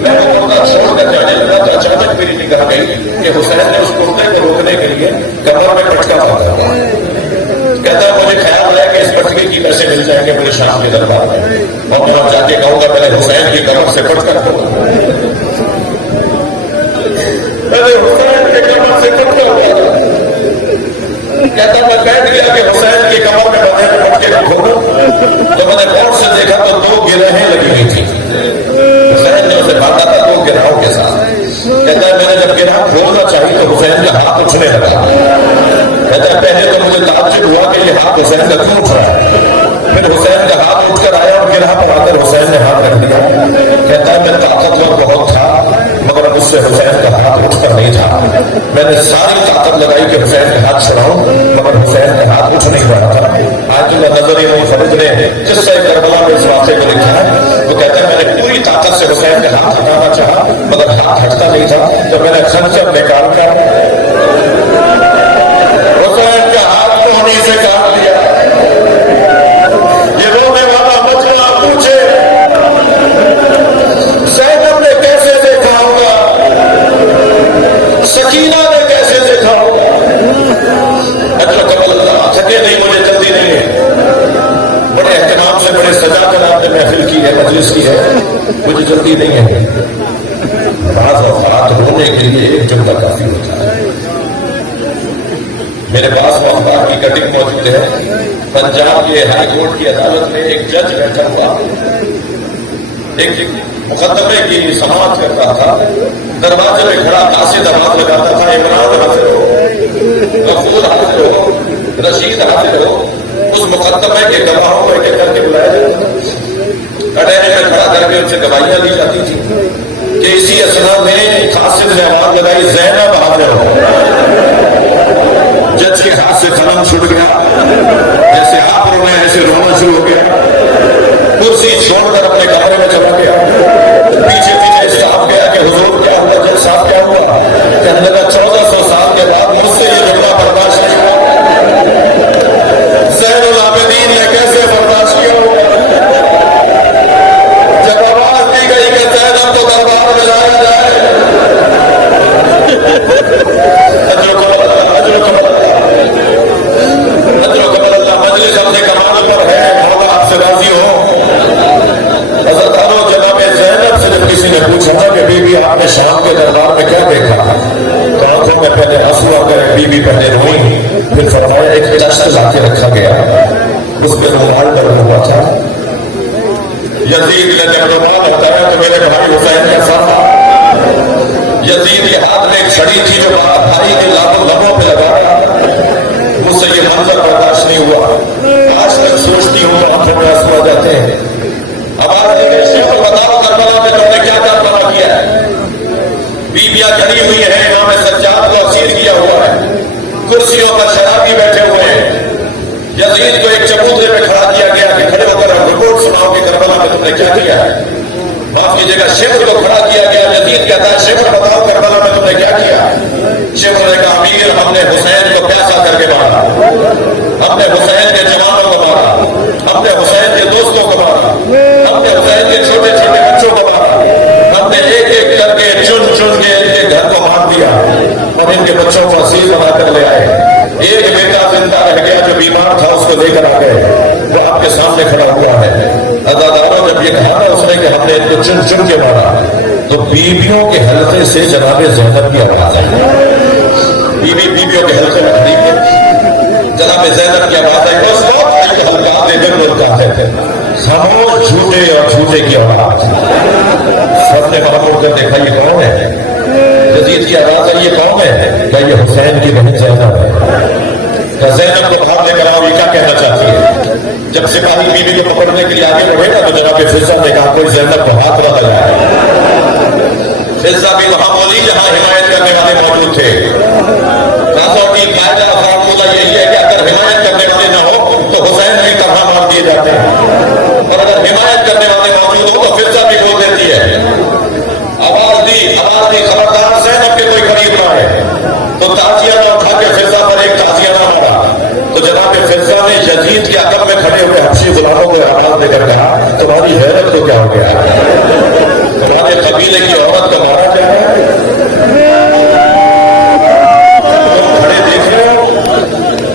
میں وہ کوتا چھوڑ کر جانے لگا تو اچانک میری نگاہ گئی کہ حسین نے اس کوتے کو روکنے کے لیے کمر میں پٹکا باندھا تھا۔ کہتا ہے مجھے خیال ہے کہ اس پٹکے کی پیسے مل جائیں گے مجھے شام کے دربار میں، اور میں جا کے کہوں گا پہلے حسین کی کمر سے پٹکا دو، پہلے حسین کے کمر سے پٹکا ہوا۔ کہتا میں بیٹھ گیا کہ حسین کی کمر میں بندے میں پٹکے کھولوں، تو میں نے غور سے دیکھا تو 2 گرہیں لگی ہوئی تھی، حسین نے اسے باندھا تھا 2 گرہوں کے ساتھ۔ کہتا ہے میں نے جب گرہ کھولنا چاہیے تو حسین کا ہاتھ اٹھنے لگا۔ کہتا ہے پہلے تو مجھے تعجب ہوا کہ یہ ہاتھ حسین کا کیوں اٹھ رہا ہے، پھر حسین کا ہاتھ اٹھ کر آیا اور گرہ پر آ کر حسین نے ہاتھ رکھ دیا۔ کہتا ہے میں طاقتور بہت تھا مگر مجھ سے حسین کا ہاتھ اٹھ کر نہیں تھا، میں نے ساری طاقت لگائی کہ حسین کا ہاتھ چھڑاؤں مگر حسین کا ہاتھ اٹھ نہیں رہا تھا۔ آج جو نظر نہیں خرید نے جس سے کربلا میں اس واقعے کو لکھا ہے، وہ کہتا ہے میں نے پوری طاقت سے حسین کا ہاتھ ہٹانا چاہا مگر ہاتھ ہٹتا نہیں تھا، تو میں نے خنجر نکال کر حسین کا ہاتھ تو انہیں سے کاٹ دیا۔ یہ رونے والا مجمع پوچھے زینب نے کیسے دیکھا ہوگا، سکینہ نے کیسے دیکھا ہوگا؟ تھکے نہیں، مجھے جلدی نہیں ہے، بڑے اہتمام سے بڑے سجا کر آپ نے محفل کی ہے، مجلس کی ہے، مجھے جلدی نہیں ہے۔ بعض اوقات رونے کے لیے ایک جملہ کافی ہوتا ہے۔ میرے پاس اخبار کی کٹنگ موجود ہے، پنجاب کے ہائی کورٹ کی عدالت میں ایک جج بیٹھا ہوا ایک مقدمے کی سماعت کرتا تھا، دروازے میں کھڑا قاصد آواز لگاتا تھا عمران حاضر ہو، غفور حاضر ہو، رشید حاضر ہو۔ اس مقدمے کے گواہوں کو ایک کر کے بلایا جاتا تھا، کٹہرے میں کھڑا کر کے ان سے گواہیاں دی جاتی تھی کہ اسی اثنا میں قاصد نے آواز لگائی زینب حاضر ہو۔ جج کے ہاتھ سے قلم چھوٹ گیا، جیسے آپ رونے ایسے رونا شروع ہو گیا، کرسی چھوڑ کر اپنے کمرے میں چلا گیا، پیچھے پیچھے اسٹاف گیا کہ حضور کیا ہوا، جج صاحب کیا ہوا؟ کہنے لگا 1400 سال کے بعد مجھ سے یہ جملہ برداشت نہیں ہوا، زین العابدین نے کیسے برداشت کیا ہوگا؟ جب آواز دی گئی کہ زینب کو دربار میں لایا جائے، مجلس اپنے کمال پر ہے، مولا آپ سے راضی ہو۔ حضرت جناب زینب سے جب کسی نے پوچھا تھا کہ بی بی آپ نے شام کے دربار میں کیا دیکھا، تو آنکھوں میں پہلے آنسو آ گئے، بی بی پہلے روئی، پھر فرمایا ایک چشت لا کے رکھا گیا، اس پہ رومال ڈلا ہوا تھا۔ یزید نے جب رومال ہٹایا تو میرے بھائی حسین کا سر تھا، یزید کے ہاتھ میں ایک چھڑی تھی جو بھائی کے لبوں پہ لگایا، مجھ سے یہ منظر برداشت نہیں ہوا، آج تک سوچتی ہوں تو آنکھوں میں آنسو آ جاتے ہیں۔ آواز دے کے شیخ بتاؤ کربلا میں تم نے کیا کربلا کیا ہے؟ بیویاں جلی ہوئی ہیں، امام سجاد کو اسیر کیا ہوا ہے، کرسیوں پر شرابی بیٹھے ہوئے ہیں، یزید کو ایک چبوترے پہ کھڑا کیا گیا کہ کھڑے ہو کر رپورٹ سناؤ کہ کربلا میں تم نے کیا کیا ہے۔ معاف کیجیے گا، شیخ کو کھڑا کیا گیا، یزید کہتا ہے شیخ بتاؤ کربلا میں تم نے کیا کیا؟ شیخ نے کہا امیر ہم نے حسین کو پیاسا کر کے مارا، ہم نے حسین کے جوانوں کو مارا، ہم نے حسین کے دوستوں کو مارا، ہم نے حسین کے چھوٹے چھوٹے بچوں کو مارا، ہم نے ایک ایک کر کے چن چن کے ان کے گھر کو مار دیا اور ان کے بچوں کو اسیر بنا کر لے آئے۔ ایک بیٹا زندہ رہ گیا جو بیمار تھا، اس کو لے کر آ گئے، وہ آپ کے سامنے کھڑا ہوا ہے۔ عزاداروں جب یہ کہا نا اس نے کہ ہم نے ان کو چن چن کے مارا، تو بیویوں کے حلقے سے جناب زینب کی آواز آئی، بیویوں کے حلقے میں کھڑی ہے، جناب زینب کی آواز آئی، اس وقت ایک حلقہ دے کر وہ کہتے تھے خاموش جھوٹے اور جھوٹے کی آواز۔ سب نے معمول کر دیکھا یہ کون ہے؟ یزید کی آواز ہے یہ کون ہے؟ کیا یہ حسین کی بہن زینب ہے؟ زینب کو باہر لے کر آؤ، یہ کیا کہنا چاہتی ہے؟ جب سپاہی بیوی کو پکڑنے کے لیے آگے بڑھے نا تو جناب فضہ نے کہا کوئی زینب کو ہاتھ نہ لگائے۔ فضہ بھی وہاں بولی جہاں حمایت کرنے والے موجود تھے۔ ناصرالدین قائد فارمولہ یہی ہے کہ اگر حمایت کرنے والے نہ ہو تو حسین بھی طرح مار دیے جاتے ہیں، اور اگر حمایت کرنے والے موجود ہو تو فضہ بھی بول دیتی ہے۔ آواز دی خبردار زینب کے کوئی قریب نہ ہے، تو تازیہ نہ اٹھا کے فضہ پر ایک تازیہ نہ مارا۔ تو جناب فضہ نے یزید کے عقب میں کھڑے ہوئے حبشی غلاموں کو آواز دے کر کہا تمہاری حیرت کو کیا ہو گیا؟ تمہارے قبیلے کی عورت کا مارا کیا ہے؟ تم کھڑے دیکھ رہے ہو،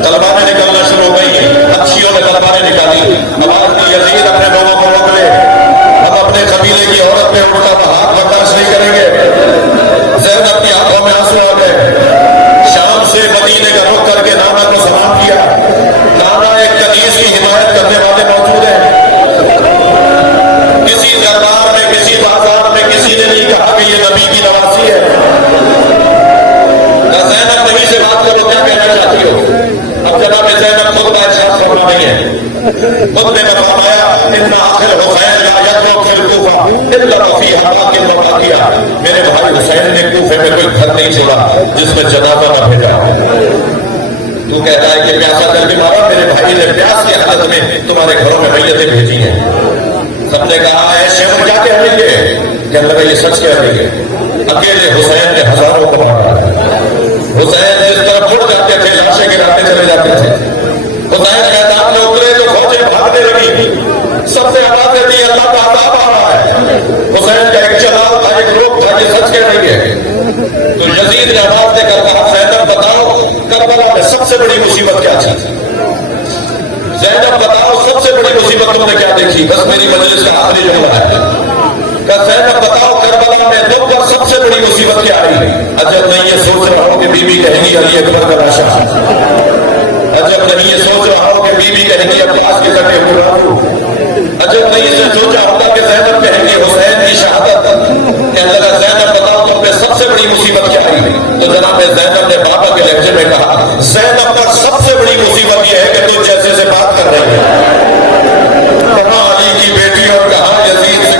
تلواریں نکلنا شروع ہو گئی، حبشیوں نے تلواریں نکالی۔ آواز دی یزید اپنے لوگوں کو روک لے، ہم اپنے قبیلے کی عورت پہ اٹھا ہاتھ برداشت نہیں کریں گے۔ زینب اپنی آنکھوں میں آنسو آ گئے۔ شام سے مدینے کا رخ کر کے نانا کو سلام کیا۔ نانا ایک کنیز کی حمایت کرنے والے موجود ہیں۔ کسی دربار میں، کسی بازار میں کسی نے نہیں کہا کہ یہ نبی کی نوازی ہے۔ زینب نبی سے بات کرو، کیا کہنا چاہتی ہو؟ اب جناب زینب خود کا احساس کرنا نہیں ہے، خود نے فرمایا ان آخر حسین لا یترک فی الکوفہ الا فی حراق وباقیہ۔ میرے بھائی حسین نے کوفے میں کوئی گھر نہیں چھوڑا جس میں جنازہ نہ بھیجا۔ تو کہتا ہے کہ پیاسا کر کے مارا، میرے بھائی نے پیاس کی حالت میں تمہارے گھروں میں میتیں بھیجی ہیں۔ سب نے کہا اے شیخ کیا کہہ رہی ہے؟ کہنے لگا یہ سچ کہہ رہی ہے، اکیلے حسین نے ہزاروں کو مارا ہے۔ حسین جس طرف مڑ جاتے تھے لاشیں گراتے چلے جاتے تھے۔ حسین میدان میں اترے تو فوجیں بھاگنے لگی، سب سے آوازیں دی اللہ کا عذاب آ رہا ہے۔ حسین کا ایک چلاؤ تھا، ایک روک تھا، یہ سچ کہہ رہی ہے۔ تو یزید نے آواز دے کر کہا زینب بتاؤ کربلا میں سب سے بڑی مصیبت کیا تھی؟ زینب بتاؤ سب سے بڑی مصیبت تم نے کیا دیکھی؟ بس میری مجلس کا آخری جملہ ہے کہ زینب بتاؤ کربلا میں دب کر سب سے بڑی مصیبت کیا آئی؟ عجب نہیں یہ سوچ رہا ہوں کہ بی بی کہیں گی علی اکبر کا لاشا، عجب نہیں یہ سوچ رہا ہوں کہ بی بی کہیں گی عباس کے سٹے پورا، عجب نہیں یہ سوچ رہا ہوں کہ زینب کہیں گی حسین کی شہادت۔ کہ اگر زینب بتاؤ تم پہ سب سے بڑی مصیبت کیا آئی؟ تو جناب زینب نے بابا کے لہجے میں کہا زینب پر سب سے بڑی مصیبت یہ ہے کہ تم جیسے سے بات کر رہی ہے، کہاں علی کی بیٹی اور کہاں یزید سے